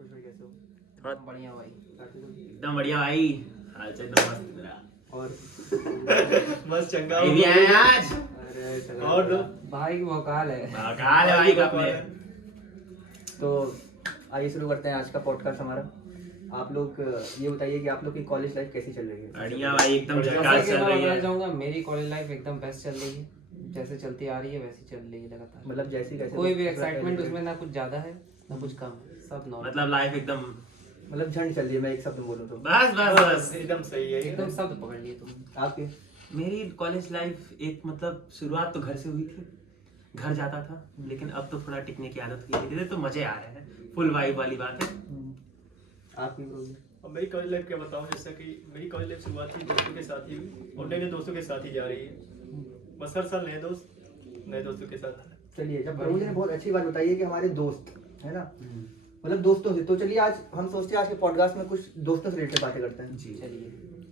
खुश भाई कैसे हो? थोड़ा बढ़िया भाई, एकदम बढ़िया भाई। हाल चाल एकदम मस्त मेरा। और मस्त चंगा ये भी आए आज। अरे चलो और दो। भाई की भौकाल है। कहाँ है भाई का अपने? तो आइए शुरू करते हैं आज का पॉडकास्ट हमारा। आप लोग ये बताइए कि आप लोग की कॉलेज लाइफ कैसी चल रही है? बढ़िया भाई, एकदम जैसा झकास कि चल मैं रही बताना है। चाहूंगा, मेरी कॉलेज लाइफ एकदम बेस्ट चल रही है। जैसे चलती आ रही है वैसी चल रही है लगातार। मतलब जैसी कैसे कोई भी एक्साइटमेंट उसमें ना कुछ ज्यादा है ना कुछ कम है, सब नॉर्मल। मतलब लाइफ एकदम मतलब झंड चल रही है, मैं एक शब्द में बोलूँ तो। बस बस बस। एकदम सही है एकदम शब्द पकड़ लिए तुम। आपकी मेरी कॉलेज लाइफ एक मतलब शुरुआत तो घर से हुई थी। घर जाता था, लेकिन अब तो थोड़ा टिकने की आदत हुई है, तो मजे आ रहे हैं। फुल वाइब वाली बात है। आपकी बोलिए। अब मेरी कॉलेज लाइफ क्या बताऊं, जैसा कि मेरी कॉलेज लाइफ शुरुआत ही दोस्तों के साथ ही हुई और नए दोस्तों के साथ ही जा रही है। बस हर साल नए दोस्तों के साथ। चलिए, जब प्रभु जी ने बहुत अच्छी बात बताई है कि हमारे दोस्त है ना, मतलब दोस्तों से, तो चलिए आज हम सोचते हैं आज के पॉडकास्ट में कुछ दोस्तों से रिलेटेड बातें करते हैं। जी चलिए,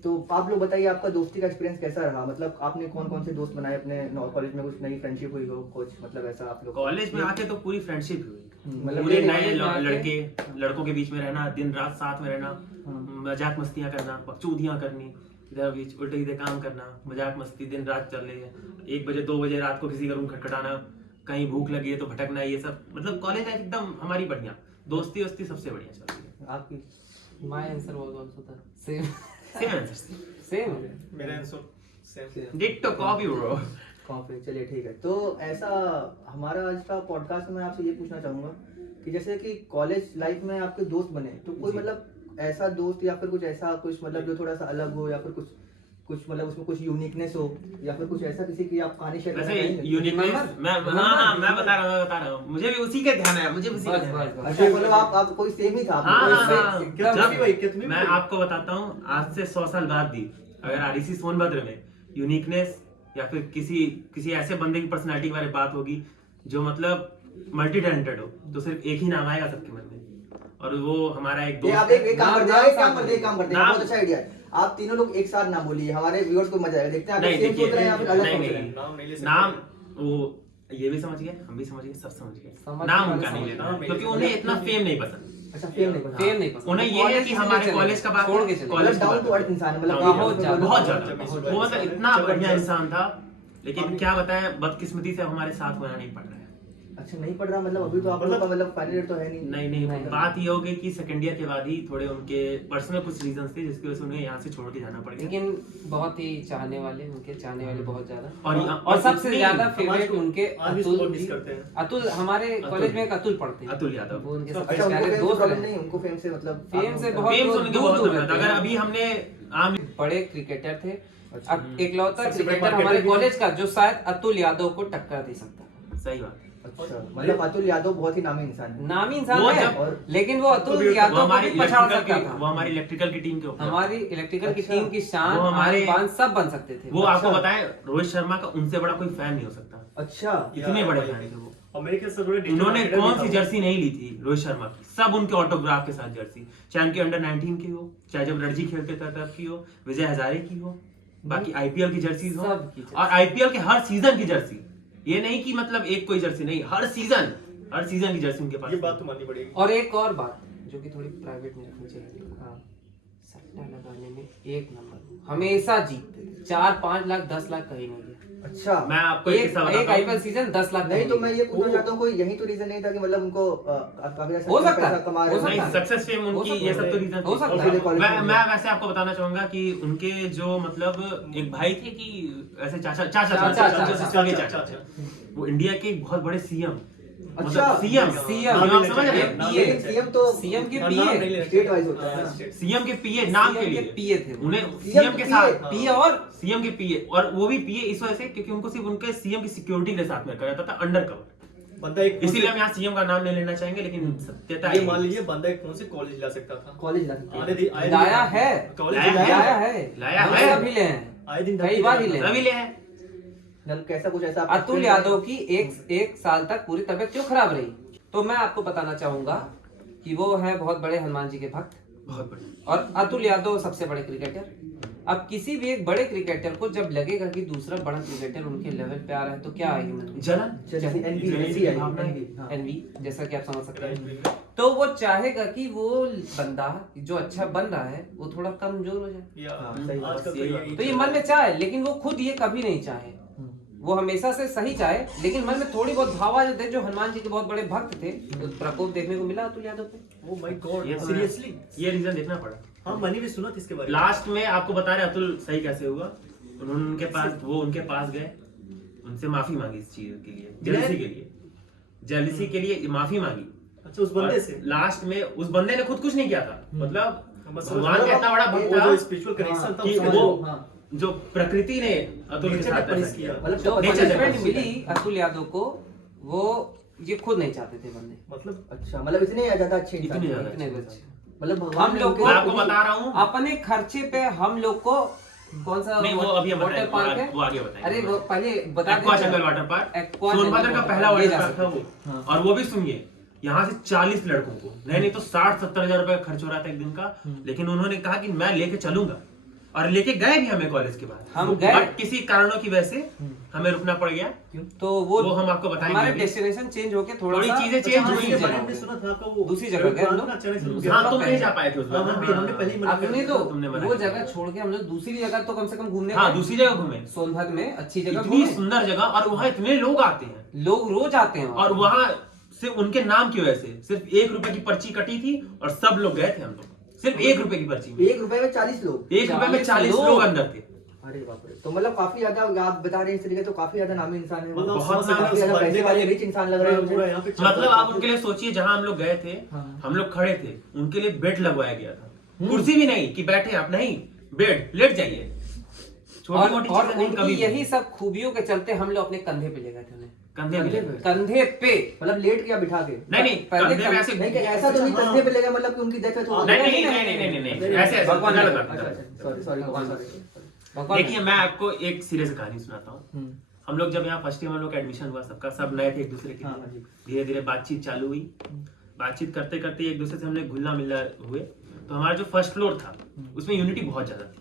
तो आप लोग बताइए आपका दोस्ती का एक्सपीरियंस कैसा रहा? मतलब आपने कौन कौन से दोस्त बनाए अपने कॉलेज में? कुछ नई फ्रेंडशिप हुई हो कुछ, मतलब ऐसा आप लोग कॉलेज में आके तो पूरी फ्रेंडशिप हुई। मतलब पूरे पूरे नए कॉलेज में आके- लड़कों के बीच में रहना, दिन रात साथ में रहना, मजाक मस्तियां करना, बकचोदियां करनी, इधर बीच उल्टे सीधे काम करना, मजाक मस्ती दिन रात चल रही है। 1 बजे 2 बजे रात को किसी का रूम खटखटाना, कहीं भूख लगी है तो भटकना, ये सब मतलब कॉलेज लाइफ एकदम हमारी बढ़िया। दोस्ती वस्ती सबसे बढ़िया चल रही है। आपकी my answer was also the same. Same answer, same. मेरा answer same. Ditto copy bro. Copy. चलिए ठीक है, तो ऐसा हमारा आज का पॉडकास्ट में मैं आपसे ये पूछना चाहूंगा कि जैसे कि कॉलेज लाइफ में आपके दोस्त बने, तो कोई मतलब ऐसा दोस्त या फिर कुछ ऐसा कुछ मतलब जो थोड़ा सा अलग हो, या फिर कुछ मतलब उसमें कुछ यूनिकनेस हो, या फिर कुछ ऐसा किसी की आप कहानी शेयर करना वैसे चाहेंगे? Uniqueness Remember? मैं बता रहा हूँ। मुझे भी उसी का ध्यान है, मुझे उसी का बस ध्यान है। बस बस। अच्छा, मतलब आप कोई सेम ही था? आप हाँ, लोग? हाँ, हाँ। क्या जब- तुम्हें भी भाई, क्या तुम्हें भी मैं भाई? आपको बताता हूँ, आज से 100 साल बाद भी अगर आरईसी सोनभद्र में यूनिकनेस या फिर किसी ऐसे बंदे की पर्सनालिटी के बारे में बात होगी जो मतलब मल्टी टैलेंटेड हो, तो सिर्फ एक ही नाम आएगा सबके मन में, और वो हमारा एक ये आप दोस्त एक काम करते हैं, एक काम करते हैं, एक काम करते हैं, नाम- बहुत अच्छा आइडिया है। आप तीनों लोग एक साथ नाम बोलिए, हमारे व्यूअर्स को मजा आएगा। देखते हैं आप नहीं, सेम देखिए, सोच रहे हैं या फिर अलग नहीं, सोच नहीं, रहे हैं। नाम नहीं ले सकते। नाम वो ये भी समझ गए, हम भी समझ गए, सब समझ गए। समझ नाम गए, उनका समझ नहीं गए। लेना, नाम नहीं क्योंकि लेना। उन्हें इतना फेम नहीं पसंद। अच्छा, फेम नहीं पसंद। फेम नहीं पसंद। उन्हें ये है कि हमारे कॉलेज का बात छोड़ है, के चले। कॉलेज मतलब की डाउन बात टू है। अर्थ इंसान है, मतलब बहुत ज्यादा, बहुत बहुत ज्यादा। ज्यादा। वो मतलब इतना बढ़िया जबरदस्त। इंसान था, लेकिन क्या बताएं, बदकिस्मती से हमारे साथ होना नहीं पड़ रहा है। अच्छा, नहीं पढ़ रहा मतलब अभी तो आप लोगों का मतलब फाइनल ईयर तो है नहीं। नहीं, नहीं। बात ये हो गई कि सेकंड ईयर के बाद ही थोड़े उनके पर्सनल कुछ रीजंस थे जिसकी वजह से उन्हें यहाँ से छोड़ के जाना पड़ गया। लेकिन बहुत ही चाहने वाले बहुत ज्यादा। और और सबसे इतने- ज्यादा फेवरेट को उनके आज भी अतुल बहुत जी। मिस करते हैं। अतुल हमारे कॉलेज में एक अतुल पढ़ते हैं। अतुल यादव। वो उनके अच्छा, सबसे अच्छा, उनको प्यारे फेम से दोस्त प्रॉब्लम रहे। नहीं, उनको फेम से मतलब फेम से बहुत फेम से उनके दूर बहुत दूर नफरत। रहते अगर हैं। अभी हमने आम बड़े क्रिकेटर थे। अच्छा। अब इकलौता सबसे बड़े क्रिकेटर हमारे मार्केटर भी- कॉलेज का जो शायद अतुल यादव को टक्कर दे सकता है। सही बात। अच्छा, मतलब अतुल यादव बहुत ही नामी इंसान है। नामी इंसान वो है, जब- लेकिन वो अतुल वो यादव वो को हमारी भी पछाड़ इलेक्ट्रिकल सकता की था। वो हमारी इलेक्ट्रिकल की टीम के ऊपर हमारी इलेक्ट्रिकल की अच्छा। टीम की शान, वो हमारे- आन बान सब बन सकते थे। वो आपको अच्छा। बताएं, रोहित शर्मा का उनसे बड़ा कोई फैन नहीं हो सकता। अच्छा, इतने यार, बड़े भाई। फैन थे वो। और मेरे ख्याल से थोड़े डिजिटल उन्होंने मार्केटर कौन भी सी था। जर्सी नहीं ली थी रोहित शर्मा की, सब उनके ऑटोग्राफ के साथ जर्सी, चाहे उनके अंडर 19 की हो, चाहे जब रणजी खेलते थे तब की हो, विजय हजारे की हो, बाकी आईपीएल की जर्सीज हो, सब की जर्सी। और आईपीएल के हर सीजन की जर्सी। ये नहीं कि मतलब एक कोई जर्सी नहीं, हर सीजन की जर्सी उनके पास। ये बात तो माननी पड़ेगी। और एक और बात जो कि थोड़ी प्राइवेट में रखनी चाहिए। हाँ, सट्टा लगाने में एक नंबर, हमेशा जीतते थे। 4, 5 लाख 10 लाख कहीं नहीं गए। अच्छा। मैं आपको एक किस्सा एक बताता आईपीएल हूँ। सीजन 10 लाख नहीं कहीं तो मैं ये पूछना वो- चाहता हूँ, कोई यही तो रीजन नहीं था कि मतलब उनको काफी ज्यादा हो सकता है, पैसा कमा रहे हो हो? सकता नहीं, है। सक्सेस फेम हो उनकी, सकता ये है। सब तो रीजन हो थी। सकता और है। फिर कॉलेज में मैं वैसे आपको बताना चाहूंगा कि उनके जो मतलब एक भाई थे कि ऐसे चाचा, वो इंडिया के एक बहुत बड़े सीएम, अच्छा। सीएम CM, आप समझ रहे नाम हैं? नहीं लेकिन सीएम तो सीएम के नाम नहीं पीए, लेना स्टेट वाइज होता है ना। सीएम के पीए नाम के CM लिए पीए थे वो। उन्हें CM सीएम के के साथ PA? पीए और सीएम के पीए, और वो भी पीए इस वजह से क्योंकि उनको सिर्फ उनके सीएम की सिक्योरिटी के साथ में करा जाता था, अंडर कवर। बंदा एक इसीलिए हम यहाँ सीएम का नाम नहीं लेना चाहेंगे, लेकिन सत्यता ये है। मान लीजिए बंदा एक फोन से कॉलेज ला सकता था। कॉलेज ला सकते आने हैं। दी आए लाया है, कॉलेज लाया लाया लाया है। है, लाया हम है। सभी ले हैं। आए दिन कई बार ही ले रवि ले है। मतलब कैसा कुछ ऐसा अतुल यादव की एक साल तक पूरी तबीयत क्यों खराब रही, तो मैं आपको बताना चाहूंगा कि वो है बहुत बड़े हनुमान जी के भक्त। बहुत बढ़िया। और अतुल यादव सबसे बड़े क्रिकेटर। अब किसी भी एक बड़े क्रिकेटर को जब लगेगा कि दूसरा बड़ा क्रिकेटर उनके लेवल पे आ रहा है तो क्या आएगी मन में? जलन, जैसे एनवी जैसे ऐसी आई भावना है। एनवी हाँ एनवी, जैसा कि आप समझ सकते हैं। राइट तो वो चाहेगा कि वो बंदा जो अच्छा बन रहा है वो थोड़ा कमजोर हो जाए। या हाँ, सही बात, आजकल तो यही यही तो ये मन में चाहे, लेकिन वो खुद ये कभी नहीं चाहे। वो हमेशा से सही चाहे, लेकिन मन में थोड़ी बहुत भाव आ जाते हैं। जो हनुमान जी के बहुत बड़े भक्त थे, तो प्रकोप देखने को मिला अतुल यादव पे। ओ माय गॉड, ये तो सीरियसली ये रीजन देखना पड़ा। हाँ मैंने भी सुना था इसके बारे में। लास्ट में आपको बता रहे अतुल सही कैसे हुआ। उनके पास गए, उनसे माफी मांगी इस चीज के लिए, जेलसी के लिए माफी मांगी। अच्छा उस बंदे से लास्ट में उस बंदे ने खुद कुछ नहीं किया था, मतलब बस भगवान का इतना बड़ा भक्त वो था जो स्पिरिचुअल कनेक्शन था कि उसमें वो हाँ जो प्रकृति ने अतुल के नेचर ने साथ पनिश ऐसा किया। किया। मतलब जो तो नेचर पनिशमेंट ने मिली अतुल यादव को, वो ये खुद नहीं चाहते थे बंदे। मतलब अच्छा मतलब इतने ज्यादा अच्छे इंसान इतने थे। ज्यादा इतने अच्छे अच्छे। मतलब भगवान हम ने लोग उनके- मैं आपको बता रहा हूँ, अपने खर्चे पे हम लोग को कौन सा नहीं वो अभी हम वाटर बताएंगे, पार्क है? वो आगे बताएंगे। अरे वो पहले बता एक्वा देते जंगल हैं। वाटर पार्क एक्वा सोनभद्र जंगल का वाटर पहला पार्क, ये वाटर जा पार्क था सकते वो। हाँ। और वो भी सुनिए, यहाँ से 40 लड़कों को नहीं तो 60-70 हजार रुपए खर्च हो रहा था एक दिन का, लेकिन उन्होंने कहा कि मैं लेके चलूंगा, और लेके गए भी हमें कॉलेज के बाद। हम गए। बट किसी कारणों की वजह से हमें रुकना पड़ गया। तो वो हम आपको बताएंगे हमारे अभी। डेस्टिनेशन चेंज होके थोड़ा थोड़ी सा चीजें अच्छा, चेंज हाँ, हुई इसके हैं। बारे में सुना था आपका वो दूसरी जगह गए हम लोग। ना अचानक से रुक गया। हाँ तुम नहीं जा पाए थे उस हाँ, बार। हमने पहले ही मना कर हमने दिया। तुमने तो मना वो किया। जगह छोड़ के हम लोग दूसरी जगह तो कम से कम घूमने हाँ गए। दूसरी जगह घूमे, सोनभद्र में अच्छी जगह इतनी घूमे। सुंदर जगह, और वहाँ इतने लोग आते हैं, लोग रोज आते हैं वहाँ। और वहाँ सिर्फ उनके नाम की वजह से सिर्फ 1 रुपए की पर्ची कटी थी, और सब लोग गए थे हम लोग सिर्फ 1 रुपए की पर्ची में। 1 रुपए में 40 लोग। 1 रुपए में 40 लोग। लोग अंदर थे। अरे बाप रे, तो मतलब काफी ज्यादा आप बता रहे हैं इस तरीके, तो काफी ज्यादा नामी इंसान है वो। मतलब बहुत समझ सकते नामी, काफी हैं, ज्यादा उस पैसे बंदे वाले का रिच इंसान लग रहा है पूरा मुझे। यहाँ पे मतलब आप उनके लिए सोचिए, जहां हम लोग गए थे, हाँ। हम लोग खड़े थे, उनके लिए बेड लगवाया गया था। कुर्सी भी नहीं कि बैठे आप, नहीं, बेड, लेट जाइए। छोटी और मोटी और चीजें नहीं, उनकी कभी यही सब खूबियों के चलते हम लोग अपने कंधे पे ले गए थे उन्हें। कंधे में कंधे नहीं, पे? कंधे पे। मतलब लेट किया बिठा के? नहीं पहले कंधे में ऐसे नहीं कि ऐसा तो नहीं कंधे पे ले गए, मतलब कि उनकी डेथ है तो नहीं नहीं नहीं नहीं नहीं नहीं ऐसे ऐसे भगवान गलत ने- बात अच्छा है। अच्छा सॉरी सॉरी भगवान सॉरी। भगवान देखिए मैं आपको एक सीरियस कहानी सुनाता हूँ। हम लोग जब यहाँ फर्स्ट ईयर हम लोग का एडमिशन हुआ, सबका सब नए थे एक दूसरे के हाँ, लिए। जी। धीरे धीरे बातचीत चालू हुई, बातचीत करते करते एक दूसरे से हम लोग घुलना मिलना हुए। तो हमारा जो फर्स्ट फ्लोर था उसमें यूनिटी बहुत ज्यादा थी।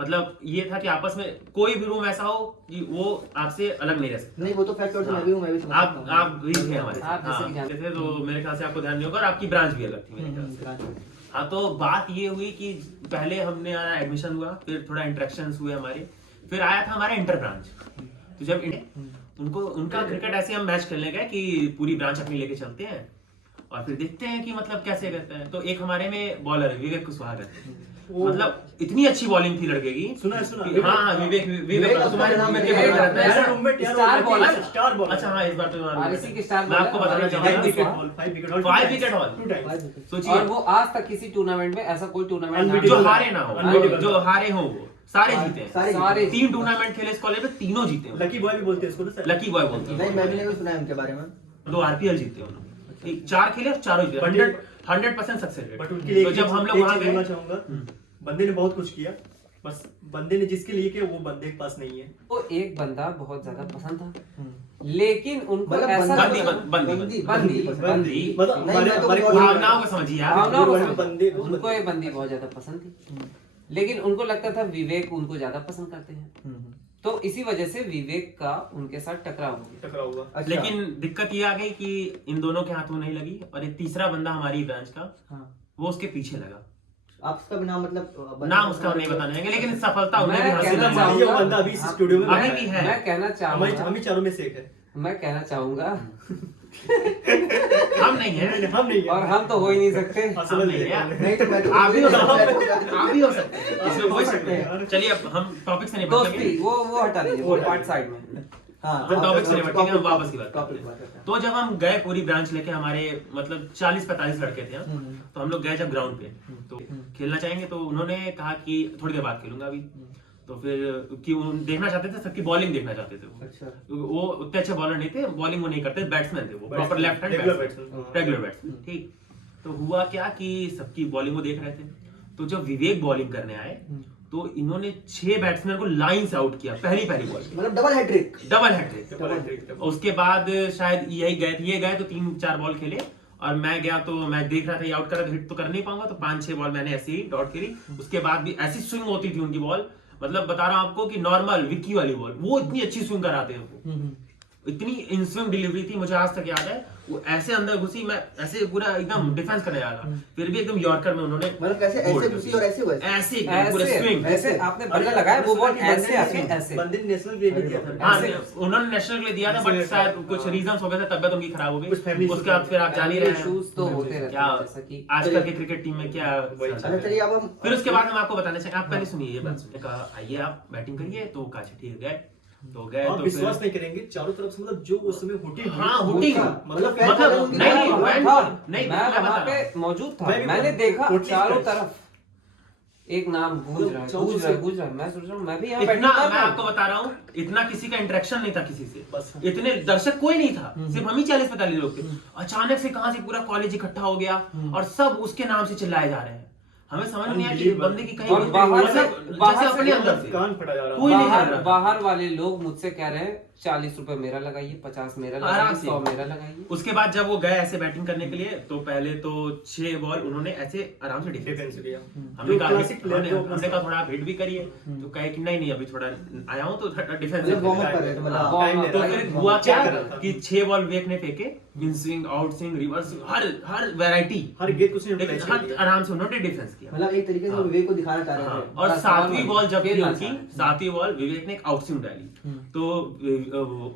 मतलब ये था कि आपस में कोई भी रूम ऐसा हो कि वो आपसे अलग नहीं रह सकता। नहीं वो तो फैक्ट और मैं भी हूँ, मैं भी समझ सकता हूँ। आप भी थे हमारे साथ। आप जैसे हाँ, कि जानते थे तो मेरे ख्याल से आपको ध्यान नहीं होगा, और आपकी ब्रांच भी अलग थी मेरे ख्याल से। हाँ तो बात ये हुई कि पहले हमने एडमिशन हुआ, फिर थोड़ा इंटरेक्शंस हुए हमारे, फिर आया था हमारा इंटर ब्रांच। तो जब उनका क्रिकेट ऐसे हम मैच खेलने गए कि पूरी ब्रांच अपनी लेके चलते हैं और फिर देखते हैं कि मतलब कैसे करते हैं। तो एक हमारे में बॉलर है विवेक कुशवाहा करके, मतलब इतनी अच्छी बॉलिंग थी लड़के की। सुना कि हाँ हाँ विवेक विवेक तुम्हारे नाम रूममेट है, के बगल में विवेक रहता है। मेरा रूममेट यार स्टार वो बॉलर। लड़की स्टार बॉलर। अच्छा हाँ इस बार तो RSC के स्टार मैं आपको बॉलर, बताना हमारे चाहूंगा। 5 wicket 5 wicket haul 5 wicket haul. 2 times. सोचिए और वो आज तक किसी टूर्नामेंट में ऐसा कोई टूर्नामेंट Unbeatable। जो हारे ना हो, Unbeatable। जो हारे हो वो सारे जीते हैं। सारे 3 टूर्नामेंट खेले इस कॉलेज में, तीनों जीते हैं। लकी बॉय भी बोलते हैं इसको ना सर। लकी बॉय बोलते नहीं हैं। मैं भी नहीं सुना है उनके बारे में। 2 आरपीएल जीते उन्होंने, 4 खेले और चारों जीते। 100% सक्सेस रेट। बट उनके लिए तो एक जब हम लोग एक वहां चीज बोलना गए, चाहूंगा, बंदे ने बहुत कुछ किया, बस बंदे ने जिसके लिए किया वो बंदे के पास नहीं है। वो एक बंदा बहुत ज्यादा पसंद था, लेकिन उनको मतलब ऐसा बंदी लगा- बंदी बंदी बंदी मतलब नहीं, हमारे मैं तो हमारे बहुत- भावनाओं को समझिए आप। भावनाओं को बंदे- समझ- बंदे- उनको ये बंदी बहुत ज्यादा पसंद थी, लेकिन उनको लगता था विवेक उनको ज्यादा पसंद करते हैं, तो इसी वजह से विवेक का उनके साथ टकराव हो गया। टकराव हुआ। अच्छा। लेकिन दिक्कत ये आ गई कि इन दोनों के हाथों नहीं लगी, और एक तीसरा बंदा हमारी ब्रांच का हाँ। वो उसके पीछे लगा। आप उसका भी नाम मतलब नाम उसका हम नहीं बताने देंगे, लेकिन सफलता उन्हें भी मैं हासिल कहना हुई। चाहूंगा- ये बंदा अभी इस स्टूडियो में अभी बैठा भी है। है। मैं कहना चाहूंगा हमें चारों में से एक है। मैं कहना चाहूंगा हम नहीं है, हम नहीं है। और हम तो हो ही नहीं सकते। हाँ, हम समझ नहीं लिया। है। नहीं तो मैं तो आप भी हो मैं तो- सकते हैं, आप भी हो सकते हैं, इसमें कोई शक नहीं है। चलिए अब हम टॉपिक से नहीं दोस्ती बचेंगे। वो हटा दीजिए, वो पार्ट साइड में। हाँ फिर टॉपिक से निपटेंगे, हम वापस की बात टॉपिक करते बात हैं। करते हैं। तो जब हम गए पूरी ब्रांच लेके, हमारे मतलब 40-45 लड़के थे, तो हम लोग गए जब ग्राउंड पे, तो खेलना चाहेंगे, तो उन्होंने कहा कि थोड़ी देर बाद खेलूंगा अभी। तो फिर कि देखना चाहते थे, सबकी बॉलिंग देखना चाहते थे वो। अच्छा वो उतने अच्छे बॉलर नहीं थे, बॉलिंग वो नहीं करते, बैट्समैन थे वो, proper left hand Regular batsman, batsman। Regular batsman. ठीक, तो हुआ क्या कि सबकी बॉलिंग वो देख रहे थे। तो जब विवेक बॉलिंग करने आए, तो इन्होंने 6 बैट्समैन को लाइन से आउट किया पहली बॉल, मतलब डबल हैट्रिक। Double hat trick. उसके बाद शायद यही गए थे, ये गए तो 3-4 बॉल खेले, और मैं गया तो मैं देख रहा था ये आउट कर रहा था, हिट तो कर नहीं पाऊंगा, तो 5-6 बॉल मैंने ऐसे ही डॉट करी। उसके बाद भी ऐसी स्विंग होती थी उनकी बॉल, मतलब बता रहा हूं आपको कि नॉर्मल विक्की वाली बॉल, वो इतनी अच्छी स्विंग कराते हैं वो, इतनी इन स्विंग डिलीवरी थी, मुझे आज तक याद है। वो ऐसे अंदर घुसी, मैं ऐसे पूरा एकदम डिफेंस करने आया था, फिर भी एकदम यॉर्कर में उन्होंने मतलब कैसे ऐसे घुसी और ऐसे हुआ ऐसे एकदम पूरा स्विंग। ऐसे आपने बल्ला लगाया, वो बॉल ऐसे आके ऐसे। बंदे ने नेशनल के लिए दिया था। हाँ, उन्होंने नेशनल के लिए दिया था, बट शायद कुछ रीजंस हो गए थे, तबियत उनकी खराब हो गई। उसके बाद फिर आप जान ही रहे हैं इश्यूज तो होते रहते क्या हैं, जैसा कि आजकल के क्रिकेट टीम में क्या अच्छा चलिए अब हम फिर उसके बाद हम आपको बताना चाहिए, आप पहले सुनिए ये बात। कहा आइए आप बैटिंग करिए, तो कहा अच्छा ठीक है, तो गए। आप तो विश्वास फिर नहीं करेंगे, चारों तरफ से मतलब जो उस समय हुटिंग हाँ हुटिंग, मतलब मतलब नहीं नहीं मैं मैं था, नहीं मैं मैं वहां बता पे रहा हूँ। मौजूद था, मैं भी मैंने वहाँ- देखा टोटली चारों फ्रेश। तरफ एक नाम गूंज रहा है, चारों गूंज रहा है, से- गूंज रहा है। मैं सोच रहा हूँ मैं भी यहाँ इतना बैटिंग कर मैं रहा आपको हूँ। बता रहा हूँ, इतना किसी का इंटरेक्शन नहीं था किसी से, बस। इतने दर्शक कोई नहीं था, सिर्फ हम ही 40-45 लोग थे। अचानक से कहां से पूरा कॉलेज इकट्ठा हो गया और सब उसके नाम से चिल्लाए जा रहे हैं। हमें समझ नहीं आया कि इस बंदे की कहीं और बाहर से- मतलब बाहर जैसे से अपने अंदर से कान फटा जा रहा कोई नहीं बाहर कर रहा। बाहर वाले लोग मुझसे कह रहे हैं 40 रुपए मेरा लगाइए, 50 मेरा आराम लगाइए, से। 100 मेरा लगाइए। उसके बाद जब वो गए ऐसे बैटिंग करने के लिए, तो पहले तो 6 बॉल उन्होंने ऐसे आराम से डिफेंस डिफेंस किया। हमने जो कहा क्लासिक प्लेयर जो हमने कहा थोड़ा आप हिट भी करिए, तो कहे कि नहीं नहीं अभी थोड़ा आया हूँ तो डिफेंस मतलब वार्म अप कर रहे थे मतलब हाँ, टाइम तो ले फिर रहा हुआ था। क्या चेक कर रहा था। कि 6 बॉल विवेक ने फेंके, in swing, out swing, reverse swing, हर वैरायटी, हर गेट कुछ नहीं लेकिन यूटिलाइज हर किया। आराम से उन्होंने डिफेंस किया। मतलब एक तरीके से वो विवेक को दिखाना चाह रहे हाँ, थे। और बस 7वीं और बॉल जब थी खेलना उनकी, चाह रहे थे। 7वीं बॉल विवेक ने एक आउट स्विंग डाली, तो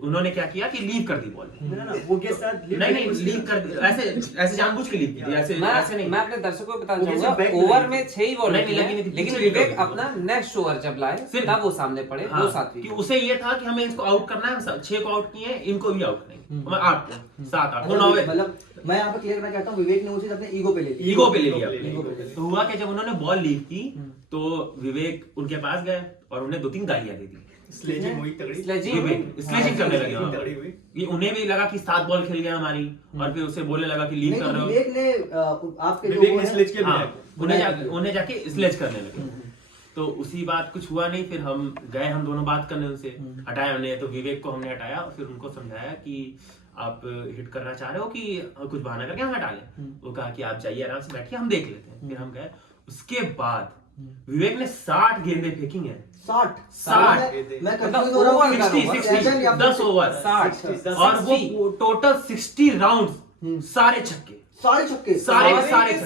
उन्होंने क्या किया कि लीव कर दी बॉल। ना, वो गेट शायद नहीं नहीं लीव कर दी, ऐसे ऐसे जानबूझ के लीव की थी, ऐसे ऐसे नहीं। मैं अपने दर्शकों को बताना वो किसी चाहूंगा, बैक में ओवर लगी में थी। 6 ही बॉल नहीं, होती लगी हैं, नहीं थी, लेकिन पीछे विवेक लगी थी। अपना नेक्स्ट ओवर जब लाए सिर्फ- तब वो सामने पड़े, हाँ, वो 7वीं कि उसे ये था कि हमें इसको आउट करना है, 6 को आउट किए, इनको भी आउट नहीं, मैं 8 को 7-8 तो 9 मतलब मैं यहाँ पे क्लियर करना चाहता हूँ, विवेक ने वो चीज अपने ईगो पे ले ली। ईगो पे ले लिया। ईगो पे ले लिया। तो हुआ कि जब उन्होंने बॉल लीव की, तो विवेक उनके पास गए और उन्हें 2-3 गालियां दे दी। स्लेजिंग हुई तगड़ी। स्लेजिंग हुई? विवेक स्लेजिंग करने लगे वहाँ। तगड़ी हुई। ये उन्हें भी लगा कि 7 बॉल खेल गया हमारी, और फिर उसे बोलने लगा कि लीव नहीं कर तो रहे हो। विवेक ने आपके जो विवेक वो ने है- स्लेज किया हाँ, विनायक को। उन्हें जाके स्लेज करने लगे। तो उसी बात कुछ हुआ नहीं, फिर हम गए, हम दोनों बात करने उनसे, हटाया हमने, तो विवेक को हमने हटाया, फिर उनको समझाया कि आप हिट करना चाह रहे हो कि कुछ बहाना करके हम हटा लें। वो कहा कि आप जाइए आराम से बैठिए, हम देख लेते हैं। फिर हम गए, उसके बाद विवेक ने 60 गेंदें फेंकी हैं, 60 60 मैं मतलब कंफ्यूज हो रहा हूँ। 60 10 ओवर 60 और वो टोटल 60 राउंड, सारे छक्के, सारे छक्के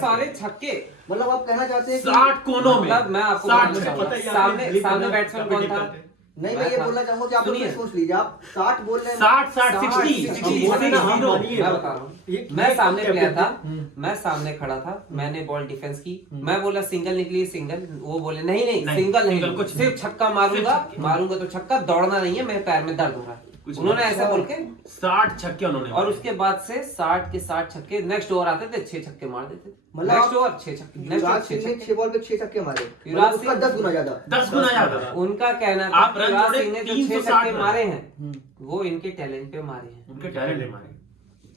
सारे छक्के। मतलब आप कहना चाहते हैं कि 60 कोनों में, मतलब मैं आपको 60 बताना छक्के। पता है, सामने आपने सामने दिलीप बैट्समैन कबड्डी कौन था? करते हैं। नहीं मैं ये मैं बोलना चाहूंगा कि आप सुनिए। लोग सोच लीजिए, आप 60 बोल रहे हैं 60 60 60, 60 60, जीरो। मानिए। मैं बता रहा हूँ, ये- मैं ये सामने कैप्टन प्लेयर था, थे। मैं सामने खड़ा था, मैंने बॉल डिफेंस की, मैं बोला सिंगल निकली, सिंगल, वो बोले नहीं नहीं नहीं, सिंगल नहीं, सिंगल कुछ सिर्फ छक्का मारूंगा, सिर्फ छक्के। मारूंगा तो छक्का, दौड़ना नहीं है, मेरे पैर में दर्द हो रहा है। कुछ उन्होंने नहीं। ऐसा बोल के, 60 छक्के उन्होंने और मारे। उसके बाद से 60 के 60 छक्के, नेक्स्ट ओवर आते थे 6 छक्के मार देते थे, मतलब नेक्स्ट आप- ओवर 6 छक्के, नेक्स्ट ओवर युवराज 6 सिंह ने छक्के। 6 बॉल पे 6 छक्के मारे, युवराज मतलब उसका सिंह- 10 गुना ज्यादा। 10 गुना ज्यादा। उनका कहना था आप कि रन युवराज जोड़े सिंह ने जो 360 6 छक्के रन। मारे हैं वो इनके टैलेंट पे मारे हैं। उनके टैलेंट ने मारे।